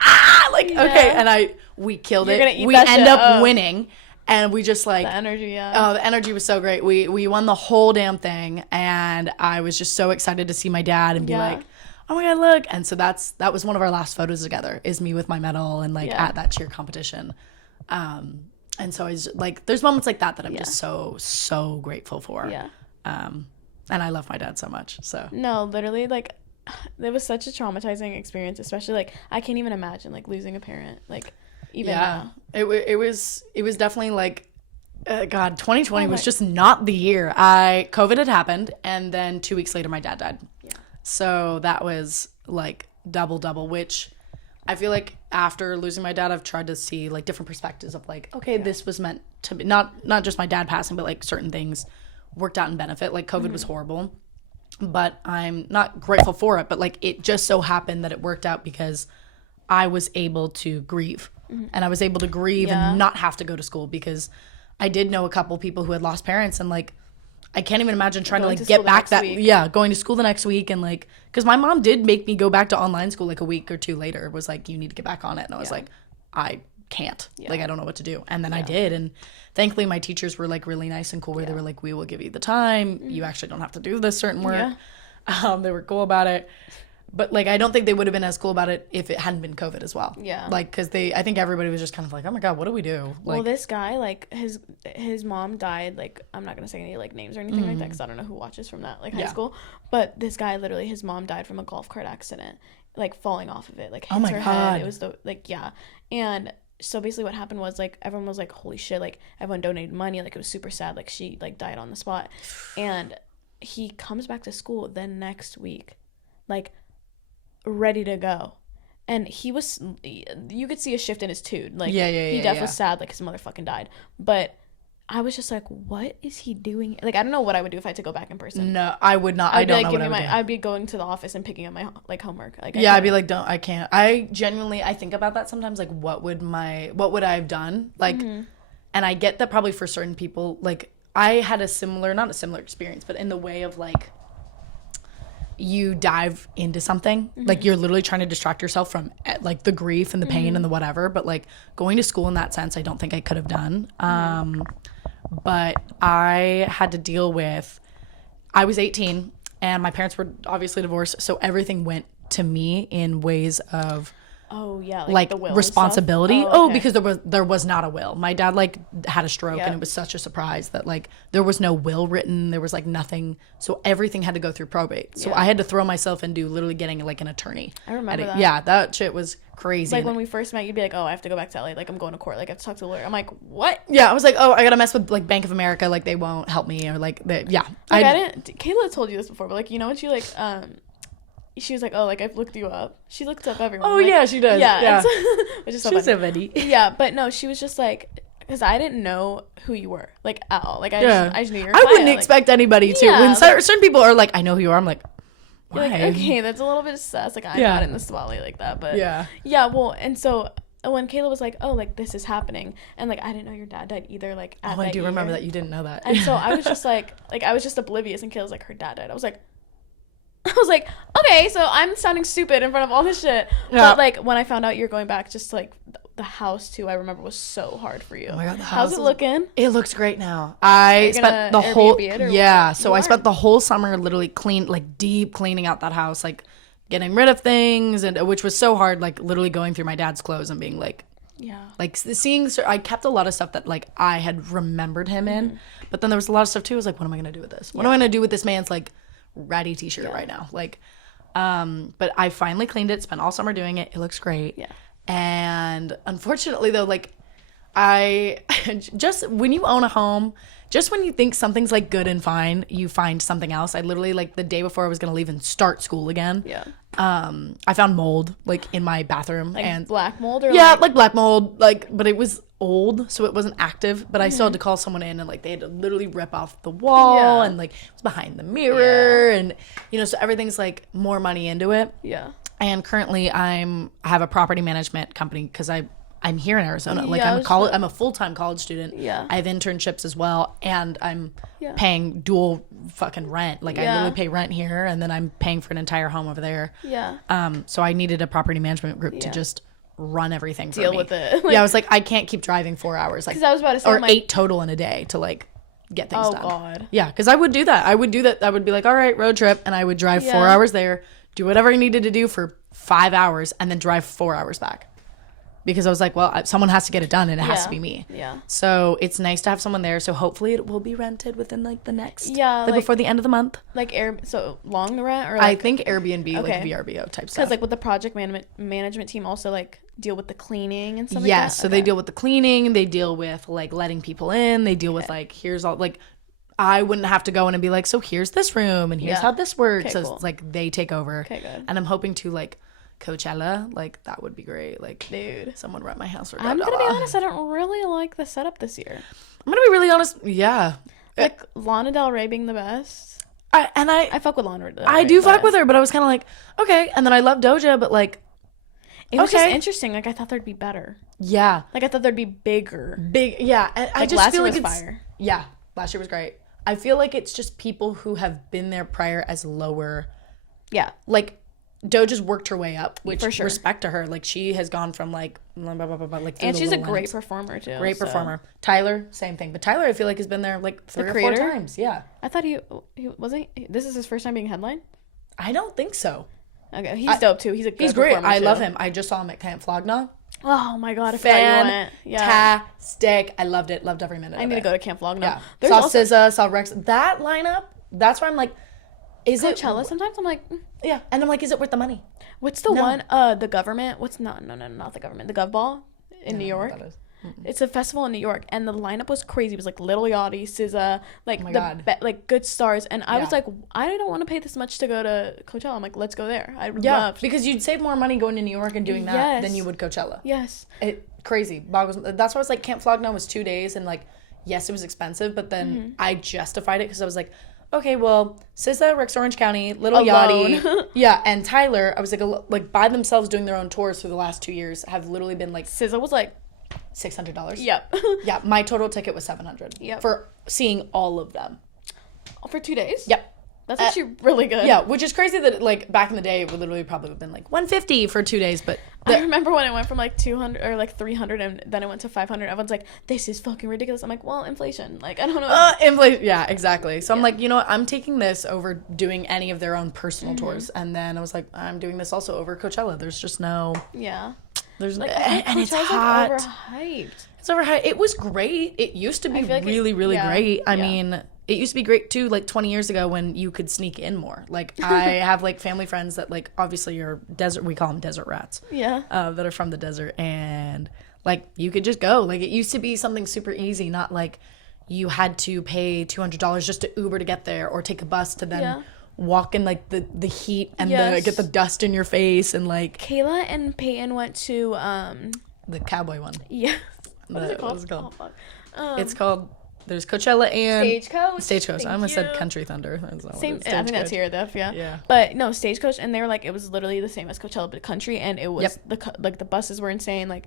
okay. And we killed it. We end up winning. And we just like the energy, Oh, the energy was so great. We won the whole damn thing, and I was just so excited to see my dad and be like, oh my god, look. And so that was one of our last photos together, is me with my medal and like at that cheer competition. And so I was like, there's moments like that I'm just so grateful for. Yeah. And I love my dad so much. So no, literally, like, it was such a traumatizing experience, especially like I can't even imagine like losing a parent, like even now. It was definitely like, God, 2020 was just not the year. COVID had happened, and then 2 weeks later my dad died. Yeah. So that was like double, which I feel like after losing my dad, I've tried to see like different perspectives of like, okay, this was meant to be, not just my dad passing, but like certain things worked out in benefit. Like COVID was horrible, but I'm not grateful for it. But like it just so happened that it worked out because I was able to grieve, and I was able to grieve and not have to go to school, because I did know a couple people who had lost parents, and like I can't even imagine trying to like get back that going to school the next week, and like because my mom did make me go back to online school like a week or 2 later. It was like, you need to get back on it, and I was like, I can't, like I don't know what to do. And then I did, and thankfully my teachers were like really nice and cool, where they were like, we will give you the time, you actually don't have to do this certain work. They were cool about it. But like I don't think they would have been as cool about it if it hadn't been COVID as well. Yeah. Like because I think everybody was just kind of like, oh my god, what do we do? Like, well, this guy, like his mom died. Like I'm not gonna say any like names or anything like that, because I don't know who watches from that like high school. But this guy, literally, his mom died from a golf cart accident, like falling off of it, like hits her head. It was and so basically what happened was like everyone was like, holy shit, like everyone donated money, like it was super sad, like she like died on the spot. And he comes back to school the next week, like ready to go, and you could see a shift in his tune, like he definitely was sad, like his mother fucking died. But I was just like, what is he doing? Like I don't know what I would do if I had to go back in person. No, I would not. I don't know what I would do. I'd be going to the office and picking up my like homework. Like I'd be like, I can't. I genuinely think about that sometimes, like what would I have done, like and I get that probably for certain people, like I had not a similar experience, but in the way of like you dive into something, like you're literally trying to distract yourself from like the grief and the pain and the whatever. But like going to school in that sense, I don't think I could have done. But I had to deal with, I was 18 and my parents were obviously divorced, so everything went to me in ways of like the will responsibility. Because there was not a will. My dad like had a stroke, and it was such a surprise that like there was no will written, there was like nothing, so everything had to go through probate. So I had to throw myself into literally getting like an attorney. I remember that. Yeah, that shit was crazy. Like when we first met, you'd be like, oh, I have to go back to LA, like I'm going to court, like I have to talk to the lawyer. I'm like, what? Yeah, I was like, oh, I gotta mess with like Bank of America, like they won't help me, or like I didn't. Kayla told you this before, but like, you know what, she like she was like, oh, like I've looked you up. She looks up everyone. Oh, like, yeah, she does. Yeah. Which is so She's funny. so funny. Yeah, but no, she was just like, because I didn't know who you were, like, at all. Like, I just knew you were I wouldn't Kaya, expect anybody to. Yeah, When like- certain people are like, I know who you are, I'm like, why? you're like, okay, that's a little bit sus. Like, I'm Yeah. not in the spotlight like that, but Yeah. well, and so when Kayla was like, oh, like, this is happening, and like, I didn't know your dad died either, like, at Oh, I that do remember year. that you didn't know that. And so I was just like I was just oblivious, and Kayla's like, her dad died. I was like, okay, so I'm sounding stupid in front of all this shit. Yeah. But like when I found out you're going back, just like the house too, I remember was so hard for you. Oh my God, the How's house it is- looking? It looks great now. I gonna spent the whole Airbnb it or yeah. So You I are? spent the whole summer literally deep cleaning out that house, like getting rid of things, and which was so hard. Like literally going through my dad's clothes and being like seeing. I kept a lot of stuff that like I had remembered him in, but then there was a lot of stuff too. I was like, what am I gonna do with this? What am I gonna do with this man's like ratty T-shirt right now? Like, but I finally cleaned it. Spent all summer doing it. It looks great. Yeah. And unfortunately though, like I just when you own a home, just when you think something's like good and fine, you find something else. I literally like the day before I was gonna leave and start school again. Yeah. I found mold like in my bathroom Like and black mold or like black mold, like but it was old, so it wasn't active. But I still had to call someone in and like they had to literally rip off the wall Yeah. and like it was behind the mirror and so everything's like more money into it. Yeah. And currently I have a property management company because I'm here in Arizona. Like Yeah, I'm a full-time college student. Yeah. I have internships as well and I'm Yeah. paying dual fucking rent. Like I Yeah. literally pay rent here and then I'm paying for an entire home over there. Yeah. So I needed a property management group to Yeah. just run everything for Deal me. with it. Yeah, I was like I can't keep driving 4 hours like 'Cause I was about to say, or I'm like- 8 total in a day to like get things Oh done. God. Yeah, because I would do that. I would do that. I would be like, all right, road trip, and I would drive 4 Yeah. hours there, do whatever I needed to do for 5 hours, and then drive 4 hours back. Because I was like, well, someone has to get it done, and it has to be me. Yeah. So it's nice to have someone there. So hopefully it will be rented within like the next, like before the end of the month. Like so long rent or I like think Airbnb, like Okay. VRBO type stuff. because like with the project management team also like deal with the cleaning and stuff like Yes, that. so they deal with the cleaning, they deal with like letting people in, they deal with like here's all like I wouldn't have to go in and be like, so here's this room and here's Yeah. how this works. Okay, So cool. it's like they take over. Okay, good. And I'm hoping to like Coachella, like that would be great. Like Dude. someone rent my house or I'm gonna be honest, I don't really like the setup this year. I'm gonna be really honest. Yeah. Like Lana Del Rey being the best. I I fuck with Lana Del Rey. I do fuck but with her, but I was kind of like, okay. And then I love Doja, but like, It was just okay. interesting. Like I thought there'd be better. yeah, Like I thought there'd be bigger. big, yeah. And I Like just last feel year like was it's fire. yeah. Last year was great. I feel like it's just people who have been there prior as lower. Yeah. Like Doja's worked her way up, which For sure. respect to her. Like she has gone from like blah, blah, blah, blah, blah, like through And the she's a little great lanes. performer too. Great so. performer. Tyler, same thing. But Tyler, I feel like has been there like 3 or 4 creator? times. Yeah, I thought he wasn't. This is his first time being headline. I don't think so. Okay, he's dope too. He's a good He's great. performer, I too. love him. I just saw him at Camp Flogna. Oh my god, I forgot you went. Yeah, Fantastic. I loved it. Loved every minute. I of need it. to go to Camp Flogna. Yeah. There's Saw also SZA, saw Rex. That lineup. That's where I'm like, is Coachella. it? Sometimes I'm like, Yeah, and I'm like, is it worth the money? what's the No. one? The government. What's not? No, not the government. The Gov Ball in New York. That is. It's a festival in New York, and the lineup was crazy. It was like Lil Yachty, SZA, like Oh my God. like good stars. And I was Yeah. like, I don't want to pay this much to go to Coachella. I'm like, let's go there. I Yeah, love. because you'd save more money going to New York and doing that Yes. than you would Coachella. Yes. It crazy boggles. That's why I was like, Camp Flogna was 2 days, and like, yes, it was expensive, but then I justified it because I was like, okay, well, SZA, Rex Orange County, Little Alone. Yachty, yeah, and Tyler. I was like by themselves doing their own tours for the last 2 years have literally been like SZA was like, $600. yep. Yeah, my total ticket was $700. Yep. For seeing all of them. For 2 days. Yep. That's actually really good. Yeah, which is crazy that like back in the day it would literally probably have been like $150 for 2 days, but I remember when it went from like 200 or like 300 and then it went to 500. Everyone's like, this is fucking ridiculous. I'm like, well, inflation. Like, I don't know. inflation. Yeah, exactly. So I'm like, you know what? I'm taking this over doing any of their own personal tours, and then I was like, I'm doing this also over Coachella. There's just no, Yeah. there's Like, and it's Coachella's, hot. like overhyped. It's overhyped. It was great. It used to be I feel like really, really yeah, great. I yeah. mean, it used to be great too, like 20 years ago when you could sneak in more. Like I have like family friends that like obviously are desert. We call them desert rats. Yeah. That are from the desert, and like you could just go. Like it used to be something super easy, not like you had to pay $200 just to Uber to get there or take a bus to then Yeah. walk in like the heat and Yes. get the dust in your face and like Kayla and Peyton went to the cowboy one. yeah. What is it called? What is it called? Oh, fuck. It's called. There's Coachella and Stagecoach. I almost Thank said you. Country Thunder. That's not Same. what it is. I think that's Stagecoach. here, Yeah. But no, Stagecoach, and they were like, it was literally the same as Coachella, but country, and it was Yep. the buses were insane, like.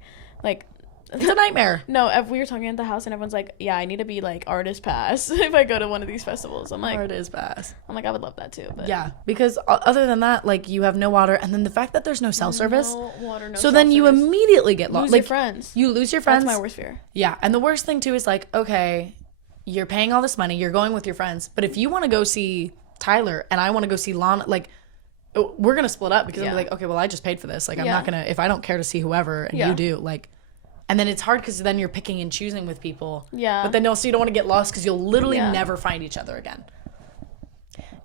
It's a nightmare. No, if we were talking at the house, and everyone's like, "Yeah, I need to be like artist pass if I go to one of these festivals." I'm like, Artist pass. I would love that too. But Yeah, because other than that, like you have no water, and then the fact that there's no cell service. no water, no So then you self-service. immediately get lost. lose Like your friends. you lose your friends. That's my worst fear. Yeah, and the worst thing too is like, okay, you're paying all this money, you're going with your friends, but if you want to go see Tyler and I want to go see Lana, like we're gonna split up because I'm like, okay, well I just paid for this, like I'm not gonna, if I don't care to see whoever and you do, like, and then it's hard because then you're picking and choosing with people. Yeah. But then also you don't want to get lost because you'll literally never find each other again.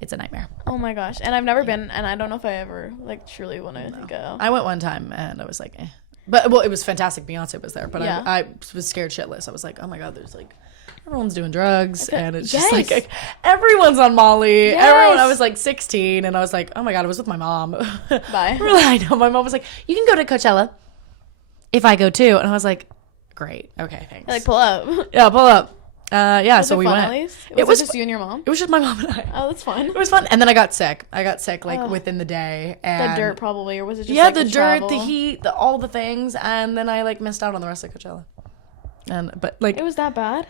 It's a nightmare. Oh my gosh, and I've never been, and I don't know if I ever like truly want to go. I went one time and I was like, eh. But well, it was fantastic. Beyonce was there, but Yeah. I was scared shitless. I was like, oh my god, there's like everyone's doing drugs and it's just Yes. like everyone's on Molly. Yes. Everyone. I was like 16 and I was like, oh my god, I was with my mom. Bye. Really, I know. My mom was like, you can go to Coachella if I go too, and I was like, great, okay, thanks. Like pull up. Yeah, pull up. Yeah, Was so it we fun, went. At least? It was just you and your mom. It was just my mom and I. Oh, that's fun. It was fun, and then I got sick. Like within the day. And The dirt probably, or was it just yeah, like the dirt, travel? the heat, all the things, and then I like missed out on the rest of Coachella. But like It was that bad?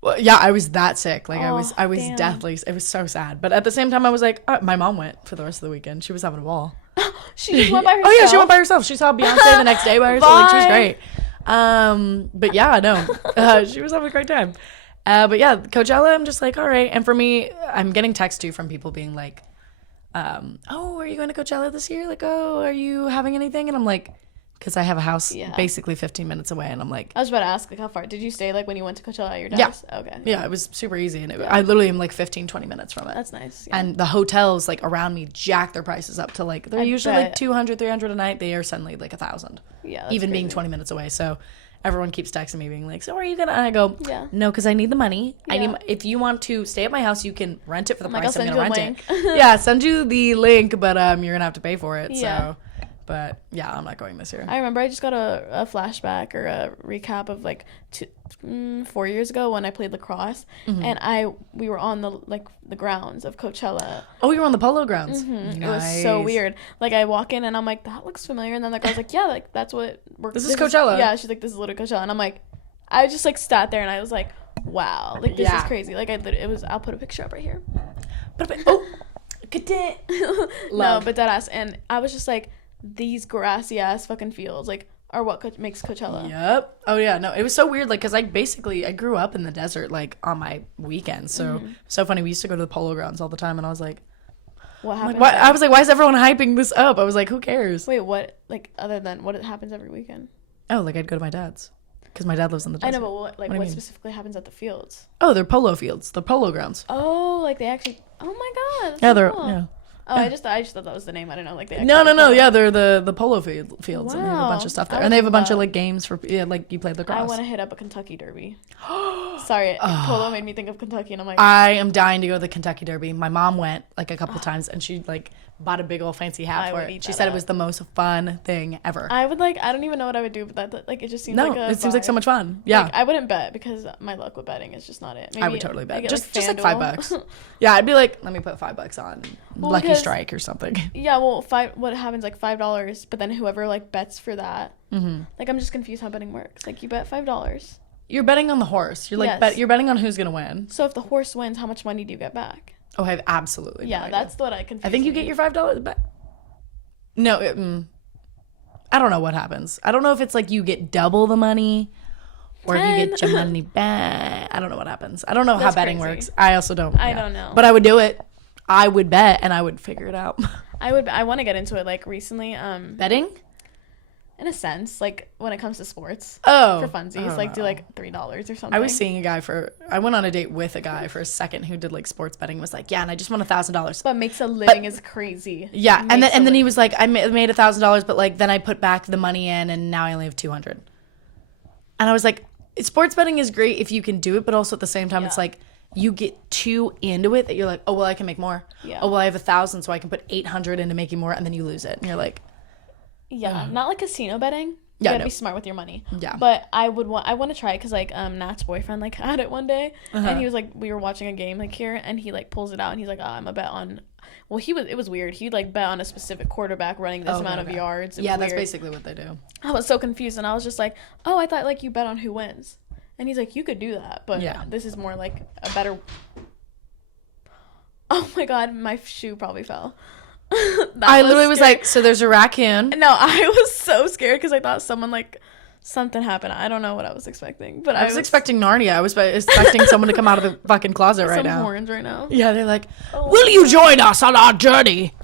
well, yeah, I was that sick. Like I was damn. deathly. It was so sad. But at the same time, I was like, my mom went for the rest of the weekend. She was having a ball. She just went by herself. Oh yeah, she went by herself. She saw Beyonce the next day by herself. Like she was great. But yeah, no, she was having a great time. But yeah, Coachella, I'm just like, all right. And for me, I'm getting texts too from people being like, oh, are you going to Coachella this year? Like, oh, are you having anything? And I'm like, because I have a house basically 15 minutes away, and I'm like, I was about to ask, like, how far did you stay? Like when you went to Coachella at your Yeah. dad's? Okay. yeah, it was super easy, and I literally am like 15, 20 minutes from it. That's nice. Yeah. And the hotels like around me jack their prices up to like they're usually like 200, 300 a night. They are suddenly like 1,000. Yeah. That's Even being crazy. 20 minutes away. So everyone keeps texting me being like, so are you gonna? And I go, Yeah. no, because I need the money. I Yeah. need. If you want to stay at my house, you can rent it for the like, price I'll I'm send gonna you a rent it. Yeah, send you the link, but you're gonna have to pay for it. Yeah. So, but yeah, I'm not going this year. I remember I just got a flashback or a recap of like 4 years ago when I played lacrosse, Mm-hmm. and we were on the grounds of Coachella. Oh, you were on the polo grounds. It was so Nice. weird. Like I walk in and I'm like, that looks familiar, and then the girl's like, yeah, like that's what This is Coachella. Yeah, she's like, this is literally Coachella, and I'm like, I just like sat there and I was like, wow, like this is Yeah. crazy. Like it was. I'll put a picture up right here. Oh, No, Love. but deadass, and I was just like, these grassy ass fucking fields like are what makes Coachella. Yep. Oh yeah. No, it was so weird. Like, cause I grew up in the desert, like on my weekends. So so funny. We used to go to the polo grounds all the time, and I was like, What happens? why? I was like, why is everyone hyping this up? I was like, who cares? Wait, what? Like other than what happens every weekend? Oh, like I'd go to my dad's, cause my dad lives in the I desert. know, but what do you what mean? specifically happens at the fields? Oh, they're polo fields. The polo grounds. Oh, like they actually. Oh my god. That's Yeah, so they're cool. yeah. Oh, I just thought that was the name. I don't know. Like they. No, actually- no, no. Yeah, they're the polo fields, and they have a bunch Wow. of stuff I there, and they have a would bunch of love- like games for like you played lacrosse. I want to hit up a Kentucky Derby. Sorry, polo made me think of Kentucky, and I'm like, I am dying to go to the Kentucky Derby. My mom went like a couple times, and she like bought a big old fancy hat I for would it. eat She that said up. it was the most fun thing ever. I would like. I don't even know what I would do, but that like it just seems No, like a it seems like so vibe. much fun. Yeah, Like, I wouldn't bet because my luck with betting is just not it. Maybe I would totally I bet. get, Just like FanDuel. $5. Yeah, I'd be like, let me put $5 on Lucky because- Strike or something. Yeah, well, what happens like $5, but then whoever like bets for that, like I'm just confused how betting works. Like you bet $5, You're betting on the horse. You're like Yes. you're betting on who's gonna win. so if the horse wins, how much money do you get back? Oh, I have absolutely. no Yeah, idea. that's what I confused. I think you me. get your $5 back. No, I don't know what happens. I don't know if it's like you get double the money, or if you get 10. your money back. I don't know what happens. I don't know how That's betting crazy. works. I also don't. I don't know. But I would do it. I would bet, and I would figure it out. I want to get into it like recently. Betting? In a sense, like when it comes to sports. Oh, For funsies, oh, like do no. like $3 or something. I was seeing a guy I went on a date with a guy for a second who did like sports betting. Was like, yeah, and I just won $1,000. But makes a living is crazy. Yeah, and Makes then a he living. was like, I made $1,000, but like then I put back the money in, and now I only have 200. And I was like, sports betting is great if you can do it, but also at the same time, it's Yeah. like you get too into it that you're like, oh well, I can make more. Yeah. Oh well, I have 1,000, so I can put 800 into making more, and then you lose it, and you're like, Yeah, not like casino betting. You gotta be smart with your money. Yeah. But I want to try it because, like, Nat's boyfriend, like, had it one day. And he was, like, we were watching a game, like, here. And he, like, pulls it out. And he's like, oh, I'm a bet on... Well, it was weird. He, like, bet on a specific quarterback running this amount of yards. Yeah, that's basically what they do. I was so confused. And I was just like, oh, I thought, like, you bet on who wins. And he's like, you could do that. But this is more, like, a better... Oh, my God. My shoe probably fell. I literally was like, so there's a raccoon. No, I was so scared because I thought something happened. I don't know what I was expecting, but I was expecting Narnia. I was expecting someone to come out of the fucking closet right now. Some horns right now. Yeah, they're like, will you join us on our journey?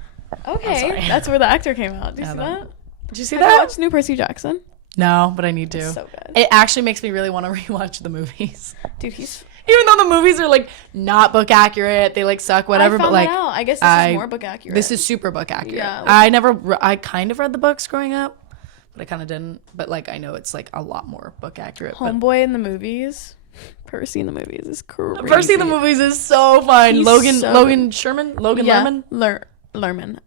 Okay, that's where the actor came out. Did you see that? Did you see Have that? you watched New Percy Jackson? No, but I need to. It's so good. It actually makes me really want to rewatch the movies. Dude, he's... Even though the movies are, like, not book accurate, they, like, suck, whatever. I found but, like, that out. I guess this is more book accurate. This is super book accurate. Yeah. I kind of read the books growing up, but I kind of didn't. But, like, I know it's, like, a lot more book accurate. Homeboy in the movies. Percy in the movies is crazy. Percy in the movies is so fun. He's Logan Lerman. Logan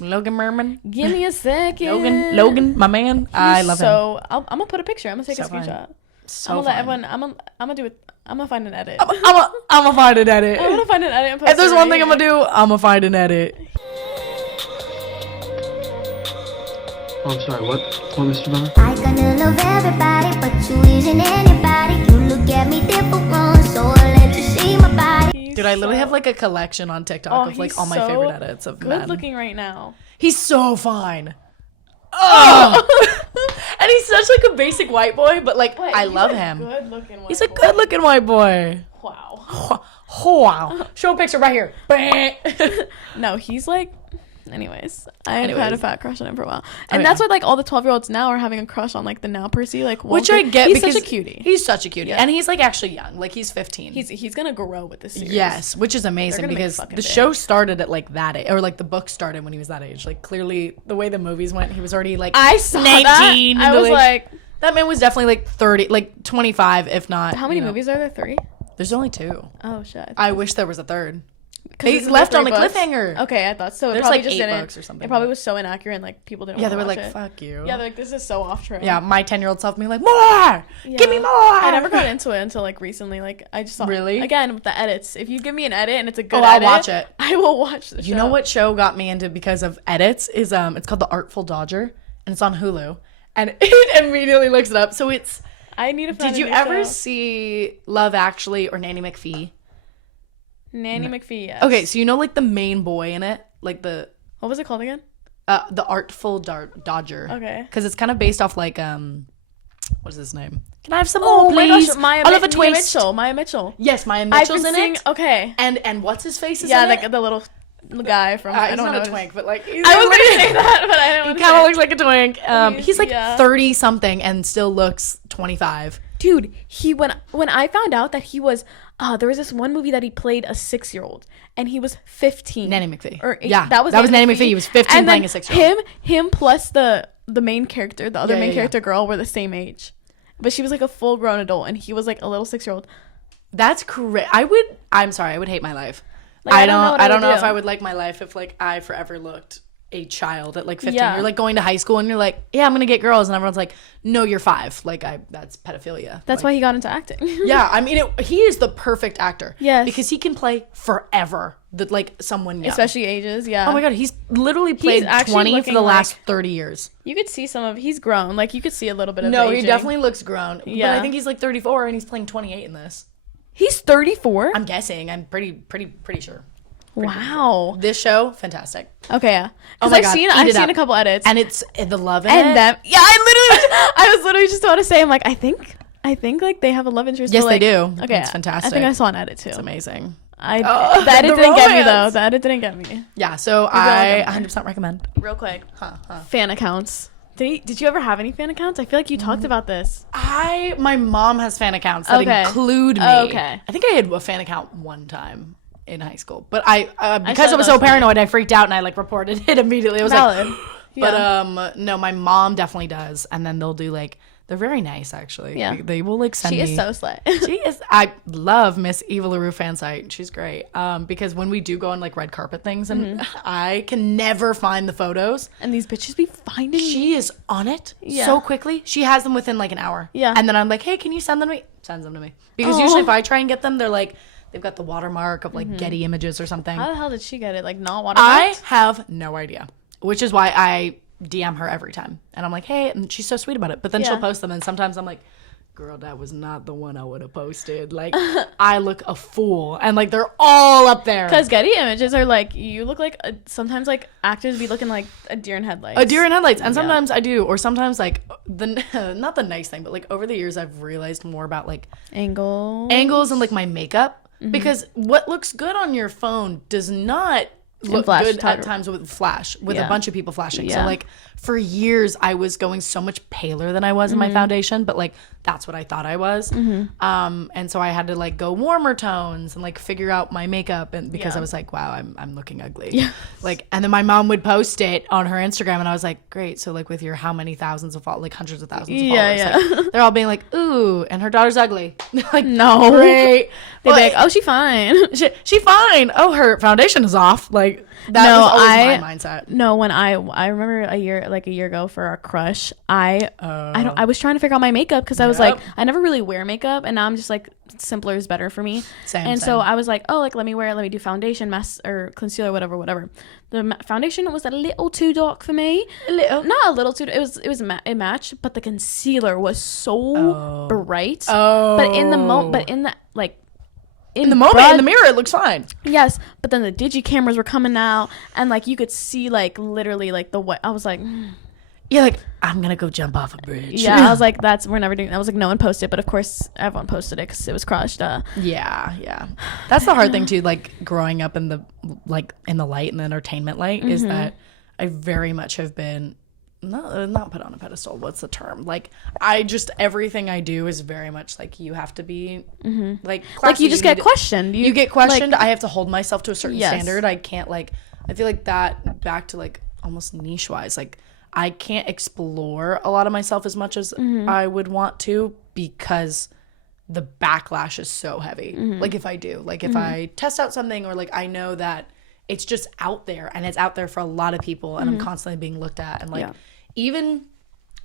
Lerman. Give me a second. Logan, my man. I love him. So I'm gonna put a picture. I'm gonna take a screenshot. So I'm gonna let everyone. I'm gonna do it. I'm gonna find an edit. I'm gonna find an edit. I'm gonna find an edit and post If there's it one right thing I'm gonna do, I'm gonna find an edit. Oh, I'm sorry, what, Mr. Bauer? I gonna love everybody, but you isn't anybody. You look at me different, so I'll let you see my body. Dude, I literally have like a collection on TikTok of like all my favorite edits of men. Good looking right now. He's so fine. Oh. And he's such like a basic white boy, but like I love him. Good looking white He's a good looking white boy. Wow. Wow. Show a picture right here. No, he's like... Anyways, I've had a fat crush on him for a while. And that's why, like, all the 12-year-olds now are having a crush on, like, the now Percy. Like, which I get he's because such a cutie. He's such a cutie. Yeah. And he's, like, actually young. Like, he's 15. He's going to grow with this series. Yes, which is amazing because the show started at, like, that age. Or, like, the book started when he was that age. Like, clearly, the way the movies went, he was already, like, I saw 19. That. I was like... That man was definitely, like, 30, like, 25, if not. How many movies are there? 3? There's only 2. Oh, shit. I wish there was a third. They left on a cliffhanger. Okay, I thought so. There's probably like just 8 didn't. books or something. It probably was so inaccurate and like people didn't. Yeah, they were watch like, it. "Fuck you." Yeah, they're like, "This is so off trend." Yeah, my 10-year-old self being like, "More, give me more." I never got into it until like recently. Like I just saw really again with the edits. If you give me an edit and it's a good I'll edit, watch it. I will watch the show. You know what show got me into because of edits is it's called The Artful Dodger and it's on Hulu and it immediately looks it up. So it's. I need to. Did you ever see Love Actually or Nanny McPhee? Nanny McPhee, yes. Okay, so you know like the main boy in it, like the what was it called again? The Artful Dodger. Okay. Because it's kind of based off like what is his name? Can I have some more, please? My gosh, Oliver Twist. Maya Mitchell. Yes, Maya Mitchell's in it. Okay. And what's his face is yeah, in like it? the little guy from I he's don't not know a twink, but like I was gonna say that, but I don't. He kind of looks like a twink. He's like yeah. 30 something and still looks 25. Dude, when I found out that he was there was this one movie that he played a 6-year-old and he was 15. Nanny McPhee. Or yeah, that was Nanny McPhee. He was 15 and playing a 6-year-old. Him plus the main character, the other main character girl were the same age. But she was like a full-grown adult and he was like a little 6-year-old. That's correct. I'm sorry, I would hate my life. Like, I don't know if I would like my life if like I forever looked a child at like 15. Yeah. You're like going to high school and you're like, yeah, I'm gonna get girls, and everyone's like, no, you're 5. Like that's pedophilia. That's like, why he got into acting. Yeah, I mean, he is the perfect actor. Yes, because he can play forever. Like someone young. Especially ages. Yeah. Oh my god, he's literally played 20 for the last 30 years. You could see he's grown. Like you could see a little bit of. No, aging. he definitely looks grown. Yeah, but I think he's like 34 and he's playing 28 in this. He's 34. I'm guessing. I'm pretty sure. Wow. This show, fantastic. Okay, yeah. Oh my I've god, seen a couple edits, and it's the love in and it. them. Yeah, I was literally just about to say. I'm like, I think like they have a love interest. Yes, but, like, they do. Okay, it's fantastic. I think I saw an edit too. It's amazing. The edit didn't get me though. The edit didn't get me. Yeah, so I 100% recommend. Real quick, fan accounts. Did you ever have any fan accounts? I feel like you talked about this. My mom has fan accounts that include me. Okay. I think I had a fan account one time in high school, but because I was so paranoid, I freaked out and I like reported it immediately. I was Valid. like, but no, my mom definitely does, and then they'll They're very nice, actually. Yeah. They will like send She me. is so slay. She is. I love Miss Eva LaRue fan site. She's great. Because when we do go on like red carpet things, and I can never find the photos. And these bitches be finding. She is on it Yeah. so quickly. She has them within like an hour. Yeah. And then I'm like, hey, can you send them to me? Sends them to me. Because usually if I try and get them, they're like, they've got the watermark of like Getty Images or something. How the hell did she get it? Like not I watermarked? have no idea, which is why I DM her every time. And I'm like, hey, and she's so sweet about it. But then she'll post them. And sometimes I'm like, girl, that was not the one I would have posted. Like, I look a fool. And like, they're all up there. Because Getty Images are like, you look like, sometimes like actors be looking like a deer in headlights. A deer in headlights. And sometimes I do. Or sometimes like, not the nice thing, but like over the years, I've realized more about like angles and like my makeup. Because what looks good on your phone does not look good at times with flash, with a bunch of people flashing. So like for years I was going so much paler than I was in my foundation, but like that's what I thought I was. And so I had to like go warmer tones and like figure out my makeup, and because I was like, wow, I'm looking ugly. Like, and then my mom would post it on her Instagram and I was like, great. So like with your how many thousands of followers, like hundreds of thousands of followers, like, they're all being like, ooh, and her daughter's ugly. Like, No. great. They'd be like, oh, she fine. She fine. Oh, her foundation is off. Like that was always my mindset. No, when I remember a year ago for our crush, I was trying to figure out my makeup because I was like, I never really wear makeup, and now I'm just like, simpler is better for me. Same. So I was like, oh, like let me do foundation, or concealer, whatever. The foundation was a little too dark for me. Not a little too. It matched, but the concealer was so bright. But in the moment, in the moment, in the mirror, it looks fine. Yes, but then the digi cameras were coming out, and like you could see like literally like the what I was like, yeah, like I'm gonna go jump off a bridge. Yeah, I was like, we're never doing that. I was like, no one posted, but of course everyone posted it because it was crushed. Yeah, that's the hard thing too. Like growing up in the light and the entertainment light is that I very much have been. Not put on a pedestal. What's the term? Like everything I do is very much like you have to be like classy. Like you just get questioned. You get questioned. Like, I have to hold myself to a certain standard. I can't I feel like that back to like almost niche wise. Like I can't explore a lot of myself as much as I would want to because the backlash is so heavy. Like if I do, like if I test out something or like I know that it's just out there and it's out there for a lot of people and I'm constantly being looked at and like even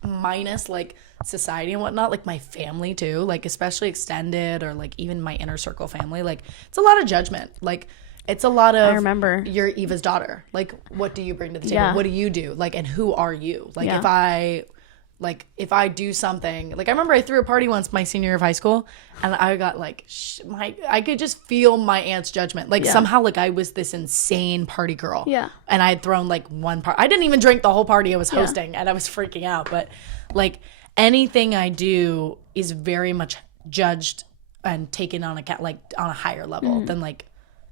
minus like society and whatnot, like my family too, like especially extended or like even my inner circle family, like it's a lot of judgment. Like it's a lot of, I remember, you're Eva's daughter, like what do you bring to the table, what do you do, like, and who are you, like if I do something, like I remember I threw a party once my senior year of high school and I got like I could just feel my aunt's judgment, like somehow like I was this insane party girl, and I had thrown like one part. I didn't even drink the whole party I was hosting and I was freaking out, but like anything I do is very much judged and taken on account, like on a higher level than like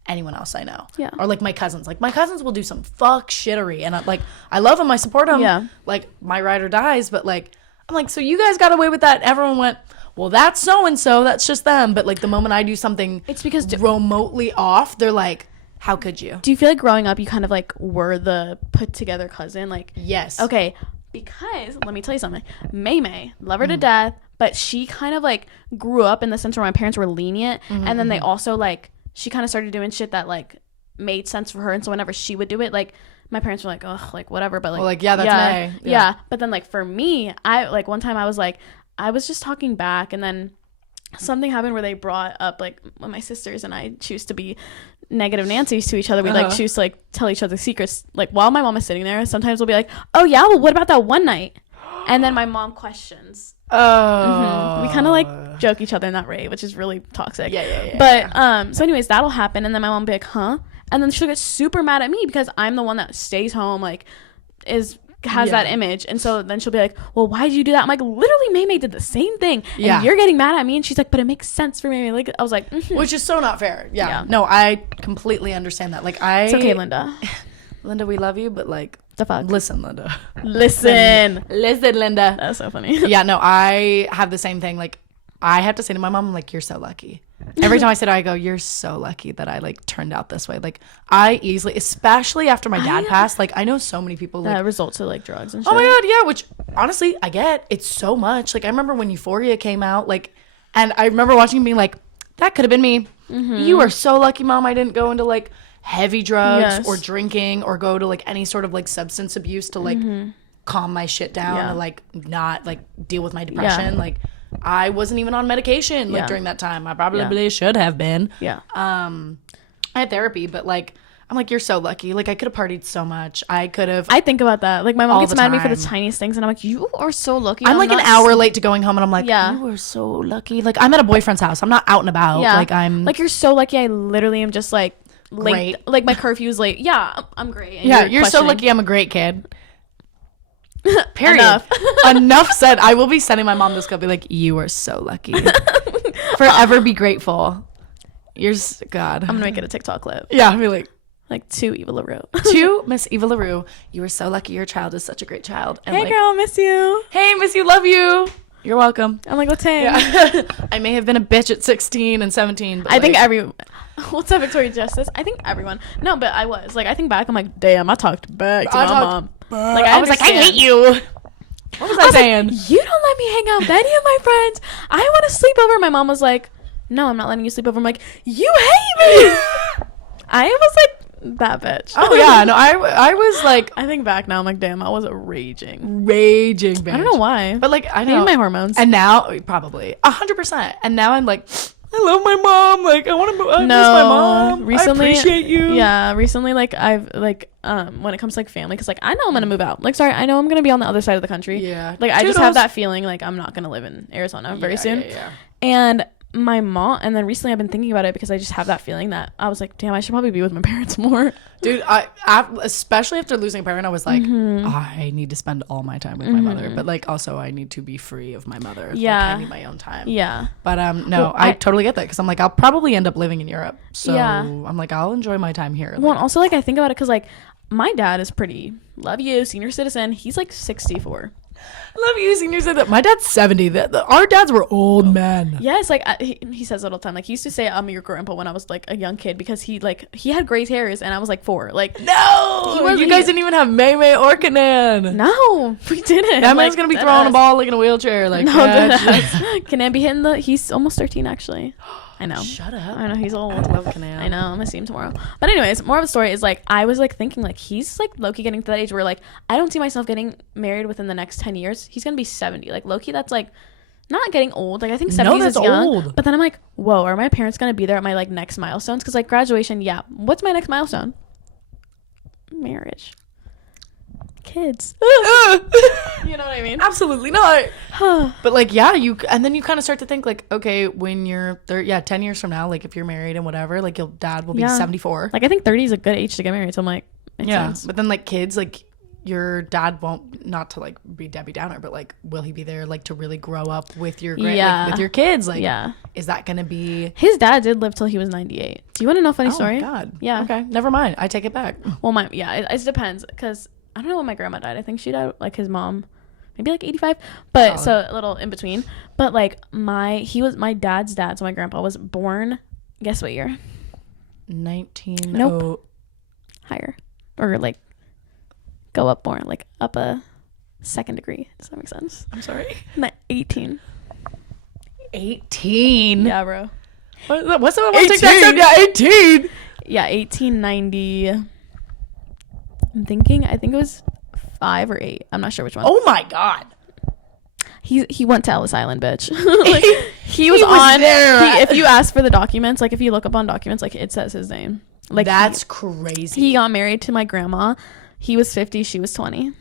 anyone else I know. Or like my cousins. Like my cousins will do some fuck shittery and I love them, I support them. Like my ride or dies, but like I'm like, so you guys got away with that? Everyone went, well, that's so and so, that's just them. But like the moment I do something it's because remotely off, they're like, how could you? Do you feel like growing up you kind of like were the put together cousin? Like yes. Okay. Because let me tell you something. May love her to death, but she kind of like grew up in the sense where my parents were lenient, and then they also like she kind of started doing shit that like made sense for her, and so whenever she would do it, like my parents were like, ugh, like whatever, but like, well, like that's May. Yeah. But then like for me, I like one time I was just talking back, and then something happened where they brought up like when my sisters and I choose to be negative Nancy's to each other. We like choose to like tell each other secrets. Like while my mom is sitting there, sometimes we'll be like, oh yeah, well what about that one night? And then my mom questions. We kind of like joke each other in that way, which is really toxic. But so anyways, that'll happen, and then my mom will be like, huh? And then she'll get super mad at me because I'm the one that stays home, like has that image, and so then she'll be like, well, why did you do that? I'm like, literally May did the same thing, and you're getting mad at me. And she's like, but it makes sense for me. Like I was like, which is so not fair. No, I completely understand that. Like it's okay, Linda, we love you, but like the fuck, listen, Linda, listen, Linda. That's so funny. Yeah, no, I have the same thing. Like I have to say to my mom, I'm like, you're so lucky. Every time I say it, I go, you're so lucky that I like turned out this way. Like I easily, especially after my dad passed, like I know so many people like That results in like drugs and shit. oh my god, yeah, which honestly I get. It's so much. Like I remember when Euphoria came out, like, and I remember watching and being like, that could have been me. You are so lucky, mom, I didn't go into like heavy drugs or drinking or go to like any sort of like substance abuse to like calm my shit down or like not like deal with my depression. Like I wasn't even on medication like during that time. I probably should have been. I had therapy, but like I'm like, you're so lucky. Like I could have partied so much. I could have. I think about that. Like my mom all gets the mad at me for the time. tiniest things, and I'm like, you are so lucky. I'm like an not hour late to going home, and I'm like, Yeah. you were so lucky. Like I'm at a boyfriend's house. I'm not out and about. Yeah. Like I'm like, you're so lucky. I literally am just like late. Great. Like my curfew's late. Yeah, I'm great. And yeah. You're so questioning. lucky. I'm a great kid. Period. Enough. Enough said. I will be sending my mom this clip. Be like, you are so lucky. Forever be grateful. God. I'm gonna make it a TikTok clip. Yeah. I'll be like to Eva LaRue. to Miss Eva LaRue. You were so lucky. Your child is such a great child. And Hey like, girl, miss you. hey, Miss you, love you. You're welcome. I'm like, let's hang. Yeah. I may have been a bitch at 16 and 17. But I think like, what's up, Victoria Justice? I think everyone. No, but I was like, I think back. I'm like, damn, I talked back to my mom. Like I was like, I hate you. What was I saying? Like, you don't let me hang out with any of my friends. I want to sleep over. My mom was like, no, I'm not letting you sleep over. I'm like, you hate me. I was like that bitch. Oh yeah, no, I was like I think back now, I'm like, damn, I was raging. raging. I don't know why. But like I Maybe know my hormones. And now probably 100%. And now I'm like, I love my mom. Like I want to. I miss No, my mom. recently- I appreciate you. Yeah, recently, like I've like when it comes to like family, because like I know I'm gonna move out. Like, sorry, I know I'm gonna be on the other side of the country. Yeah. Like I just have Toodles. that feeling like I'm not gonna live in Arizona very Yeah, soon. yeah. And my mom, and then recently I've been thinking about it because I just have that feeling that I was like, damn, I should probably be with my parents more. Dude, especially after losing a parent, I was like, I need to spend all my time with my mother, but like also I need to be free of my mother. Yeah. Like, I need my own time. Yeah. But no, Well, I I- totally get that because I'm like, I'll probably end up living in Europe. So Yeah. I'm like, I'll enjoy my time here. Well, and also like I think about it because like my dad is pretty love you senior citizen. He's like 64. Love you, senior said that. My dad's 70. Our dads were old men. Yeah, it's like he says it all the time. Like he used to say I'm your grandpa when I was like a young kid because he had gray hairs and I was like 4. Like No, you guys didn't even have May May or Kanan. no, we didn't. That like, man's gonna be throwing a ball like in a wheelchair. Like No, yeah, Kanan be hitting he's almost 13 actually. I know. Shut up. I know he's old. I love Kanan. I know. I'm gonna see him tomorrow. But anyways, more of the story is like I was like thinking like he's like Loki getting to that age where like I don't see myself getting married within the next 10 years. He's gonna be 70. Like Loki, that's like not getting old. Like I think 70s that's is young. old. But then I'm like, whoa, are my parents gonna be there at my like next milestones? Because like graduation, yeah. What's my next milestone? Marriage. Kids. You know what I mean? Absolutely not. But like, yeah, and then you kind of start to think like, okay, when you're 10 years from now, like if you're married and whatever, like your dad will be Yeah. 74. Like I think 30 is a good age to get married. So I'm like, makes Yeah, sense. but then like kids, like your dad won't, not to like be Debbie Downer, but like will he be there like to really grow up with your Yeah. with your kids? Like, Yeah. is that gonna be? His dad did live till he was 98. Do you want to know a funny story? Oh my god. Yeah. Okay, never mind. I take it back. Well, it depends because I don't know when my grandma died. I think she died like his mom, maybe like 85, but so a little in between. But like he was my dad's dad, so my grandpa was born. Guess what year? 19. Nope. Higher, or like go up more, like up a second degree. Does that make sense? I'm sorry. 18. 18. Yeah, bro. What's the one? 18. Yeah, 18. Yeah, 1890. I'm thinking. I think it was 5 or 8. I'm not sure which one. Oh my god. He went to Ellis Island, bitch. Like, he was was on there. if you ask for the documents, like if you look up on documents, like it says his name. Like That's crazy. he got married to my grandma. He was 50, she was 20.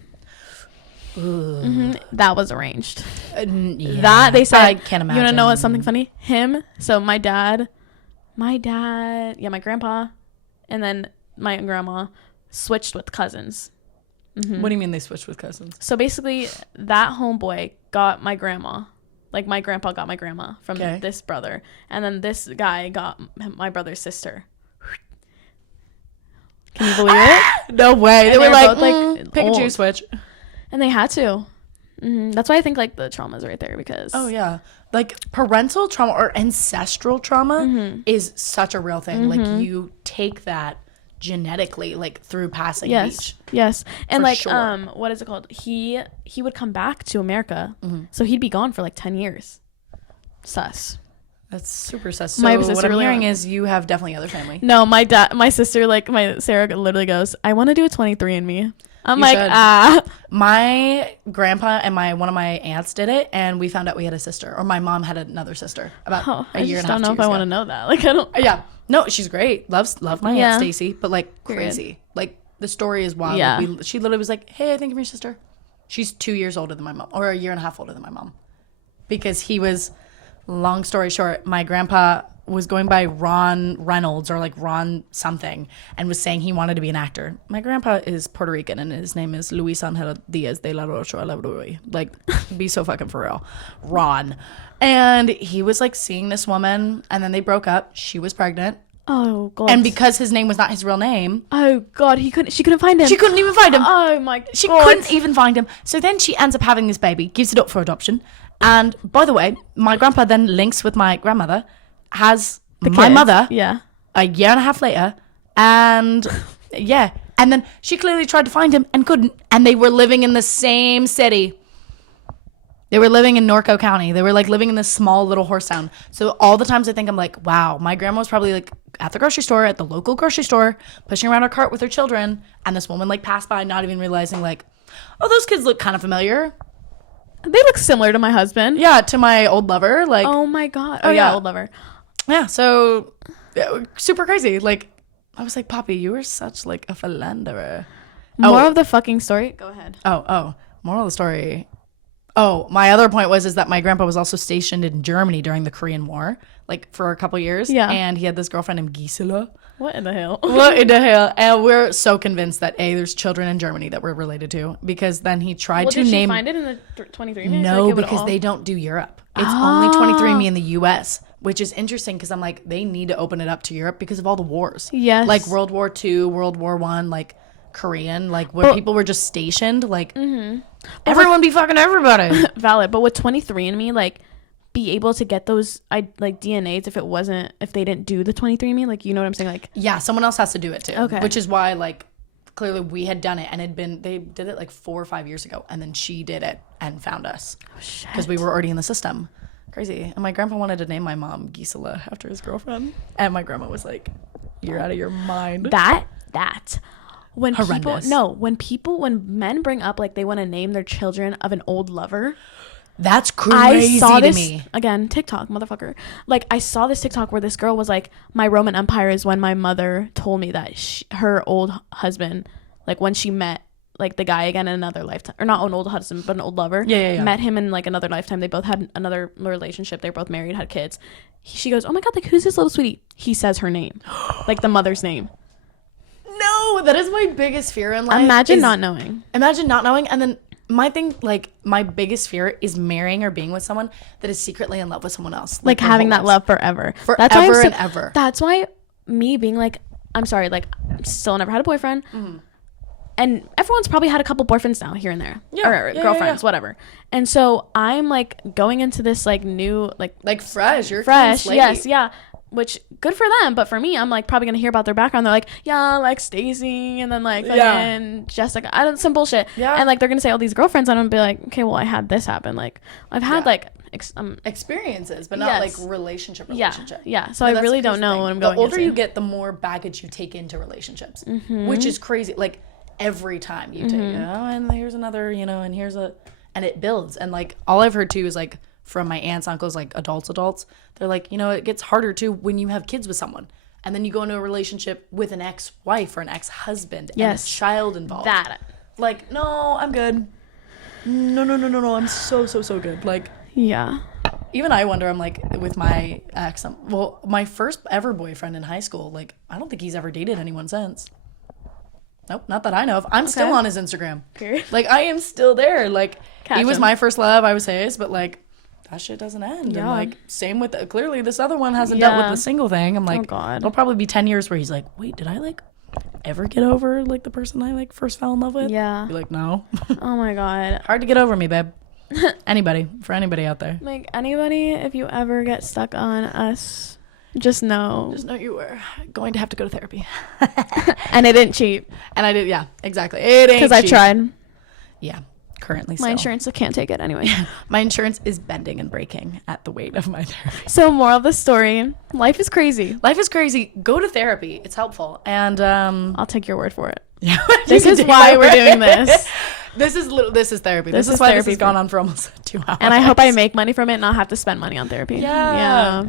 That was arranged. Yeah. That they said. I can't imagine. You want to know what's something funny? So my dad, yeah, my grandpa, and then my grandma switched with cousins. What do you mean they switched with cousins? So basically, that homeboy got my grandma. Like, my grandpa got my grandma from this brother. And then this guy got my brother's sister. Can you believe it? No way. And They were they were like, both, like, pick and old. choose switch. And they had to. That's why I think like the trauma's right there because Oh yeah, like parental trauma or ancestral trauma is such a real thing. Like you take that genetically, like through passing of each. Yes. And For like sure. what is it called? He would come back to America. So he'd be gone for like 10 years. Sus. That's super sus. So My what sister I'm really hearing went- is you have definitely other family. No, my sister, like my Sarah literally goes, I want to do a 23andMe. I'm You like, should. My grandpa and one of my aunts did it, and we found out we had a sister, or my mom had another sister about oh, a I year just and a half. don't know if 2 I years want to ago. know that. Like, I don't. Yeah, no, she's great. Love my Yeah. aunt Stacy, but like Period. crazy. Like the story is wild. Yeah. Like, she literally was like, "Hey, I think I'm your sister." She's 2 years older than my mom, or a year and a half older than my mom, because he was. Long story short, my grandpa was going by Ron Reynolds or like Ron something and was saying he wanted to be an actor. My grandpa is Puerto Rican and his name is Luis Angel Diaz de la Rocha Labrui. Like, be so fucking for real. Ron. And he was like seeing this woman and then they broke up. She was pregnant. Oh god. And because his name was not his real name, oh god, she couldn't find him. she couldn't even find him. Oh my god. She couldn't even find him. So then she ends up having this baby, gives it up for adoption. And by the way, my grandpa then links with my grandmother, has my kids. mother Yeah. a year and a half later. And yeah. And then she clearly tried to find him and couldn't. And they were living in the same city. They were living in Norco County. They were like living in this small little horse town. So all the times I think I'm like, wow, my grandma was probably like at the grocery store, at the local grocery store, pushing around her cart with her children. And this woman like passed by, not even realizing like, oh, those kids look kind of familiar. They look similar to my husband. Yeah, to my old lover. Like, Oh my god. Oh yeah, yeah. old lover. yeah, so super crazy. Like, I was like, Poppy, you were such like a philanderer. More of the fucking story. Go ahead. Moral of the story. Oh, my other point is that my grandpa was also stationed in Germany during the Korean War, like for a couple years. Yeah. And he had this girlfriend named Gisela. What in the hell? What in the hell? And we're so convinced that there's children in Germany that we're related to, because then he tried Well, to did name. she find it in the 23 minutes? No, because they don't do Europe. It's only 23andMe in the US, which is interesting because I'm like, they need to open it up to Europe because of all the wars. Yes. Like World War II, World War One, like Korean, like where people were just stationed. Like, everyone be fucking everybody. valid, but with 23andMe, like, be able to get those like DNAs if they didn't do the 23andMe, like, you know what I'm saying? Like, Yeah, someone else has to do it too. Okay. Which is why, like, clearly we had done it and they did it like 4 or 5 years ago, and then she did it and found us because we were already in the system. Crazy. And my grandpa wanted to name my mom Gisela after his girlfriend, and my grandma was like, "You're out of your mind." that when Horrendous. when men bring up like they want to name their children of an old lover. That's crazy I saw to this me. again, TikTok, motherfucker. Like, I saw this TikTok where this girl was like, my Roman Empire is when my mother told me that her old husband, like when she met like the guy again in another lifetime, or not an old husband but an old lover, Yeah. met him in like another lifetime. They both had another relationship. They were both married, had kids. She goes, oh my god, like, who's this little sweetie? He says her name, like the mother's name. No, that is my biggest fear in life. Imagine is- not knowing. Imagine not knowing, and then my thing, like, my biggest fear is marrying or being with someone that is secretly in love with someone else. Like their having whole that lives. love forever. Forever That's why and ever. That's why me being like, I'm sorry, like, still never had a boyfriend. And everyone's probably had a couple boyfriends now, here and there. Yeah, Or yeah, girlfriends, yeah. whatever. And so I'm like going into this like new, Like fresh, you're a clean fresh. slate. Yes, yeah. Which, good for them. But for me, I'm like probably going to hear about their background. They're like, yeah, like Stacy. And then like, and Jessica. I don't, some bullshit. Yeah. And like, they're going to say all these girlfriends. And I'm going to be like, okay, well, I had this happen. Like, I've had Yeah. like, Experiences, but not Yes. like relationship. yeah. Yeah. So No, I that's really the don't crazy know thing. what I'm going The older into. you get, the more baggage you take into relationships, which is crazy. Like every time you take, and here's another, and here's and it builds. And like all I've heard too is like from my aunts, uncles, like adults, they're like, it gets harder too when you have kids with someone. And then you go into a relationship with an ex-wife or an ex-husband and Yes. a child involved. That. Like, no, I'm good. No, I'm so good. Like, Yeah. even I wonder, I'm like, with my ex, my first ever boyfriend in high school, like, I don't think he's ever dated anyone since. Nope, not that I know of. I'm still on his Instagram. Period. Like, I am still there. Like, Catch he was him. my first love, I was his, but like, that shit doesn't end. Yeah. And like, same with, clearly this other one hasn't dealt with Yeah. the single thing. I'm like, God. it'll probably be 10 years where he's like, wait, did I like ever get over like the person I like first fell in love with? Yeah. Be like, no. Oh my God. Hard to get over me, babe. For anybody out there. Like, anybody, if you ever get stuck on us, just know. Just know you were going to have to go to therapy. And it didn't cheap. And I did, yeah, exactly. It ain't Because I cheap. tried. Yeah, currently My still. insurance can't take it anyway. My insurance is bending and breaking at the weight of my therapy. So, moral of the story, life is crazy. Life is crazy. Go to therapy. It's helpful. And I'll take your word for it. yeah, This you is can why take we're my doing word. this. This is therapy. This This is is why therapy this has for- gone on for almost 2 hours. And I hope I make money from it and not have to spend money on therapy. Yeah.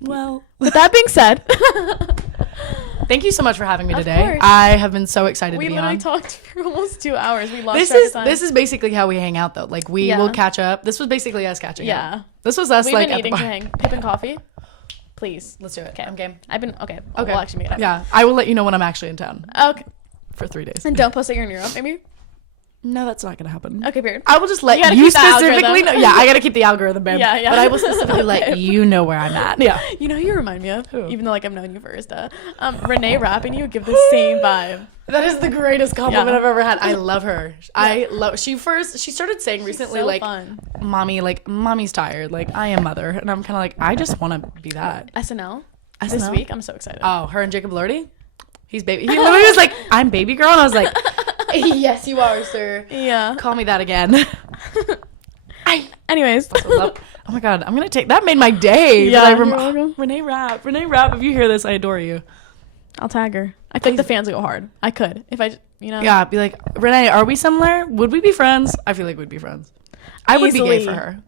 Well, With that being said, thank you so much for having me Of today. course. I have been so excited we to be literally on. talked for almost 2 hours. We lost This track of is time. this is basically how we hang out though. Like we Yeah. will catch up. This was basically us catching up. Yeah. This was us We've like been at the eating to bar. hang. Pip and coffee? Please. Let's do it. Okay. I'm game. I've been, okay. Okay. We'll actually make it happen. Yeah, I will let you know when I'm actually in town Okay. for 3 days. And don't post that you're in Europe, maybe? No, that's not gonna happen. Okay, period. I will just let You gotta you keep the specifically know. algorithm. Yeah, I gotta keep the algorithm, babe. Yeah, yeah. But I will specifically Okay. let you know where I'm at. Yeah. You know who you remind me of? Who? Even though, like, I've known you for Insta. Renee Rapp and you give the same vibe. That is the greatest compliment Yeah. I've ever had. I love her. I love. She started saying recently so like, fun. mommy's tired. Like I am mother, and I'm kind of like, I just want to be that. SNL? This SNL? week? I'm so excited. Oh, her and Jacob Lordy. He's baby. He literally was like, I'm baby girl, and I was like, yes, you are, sir. Yeah. Call me that again. Anyways. Oh my god, I'm gonna take that. Made my day. Yeah, That you're welcome. Renee Rapp. If you hear this, I adore you. I'll tag her. I feel like the fans would go hard. I could. If I, you know. Yeah, be like, Renee, are we similar? Would we be friends? I feel like we'd be friends. I would be gay Easily. for her.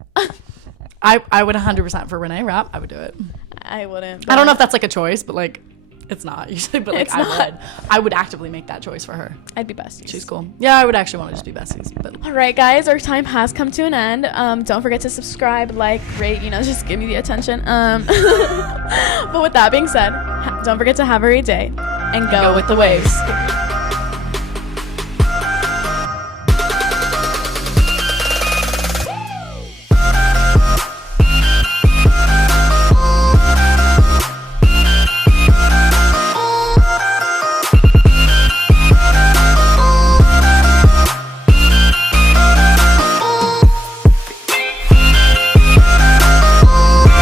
I would 100% for Renee Rapp. I would do it. I wouldn't. I don't know but if that's like a choice, but like, it's not usually. But like, It's not. I would actively make that choice for her. I'd be besties. She's cool. Yeah, I would actually want to just be besties. But All right, guys, our time has come to an end. Don't forget to subscribe, like, rate, just give me the attention. But with that being said, don't forget to have a great day and go with the waves.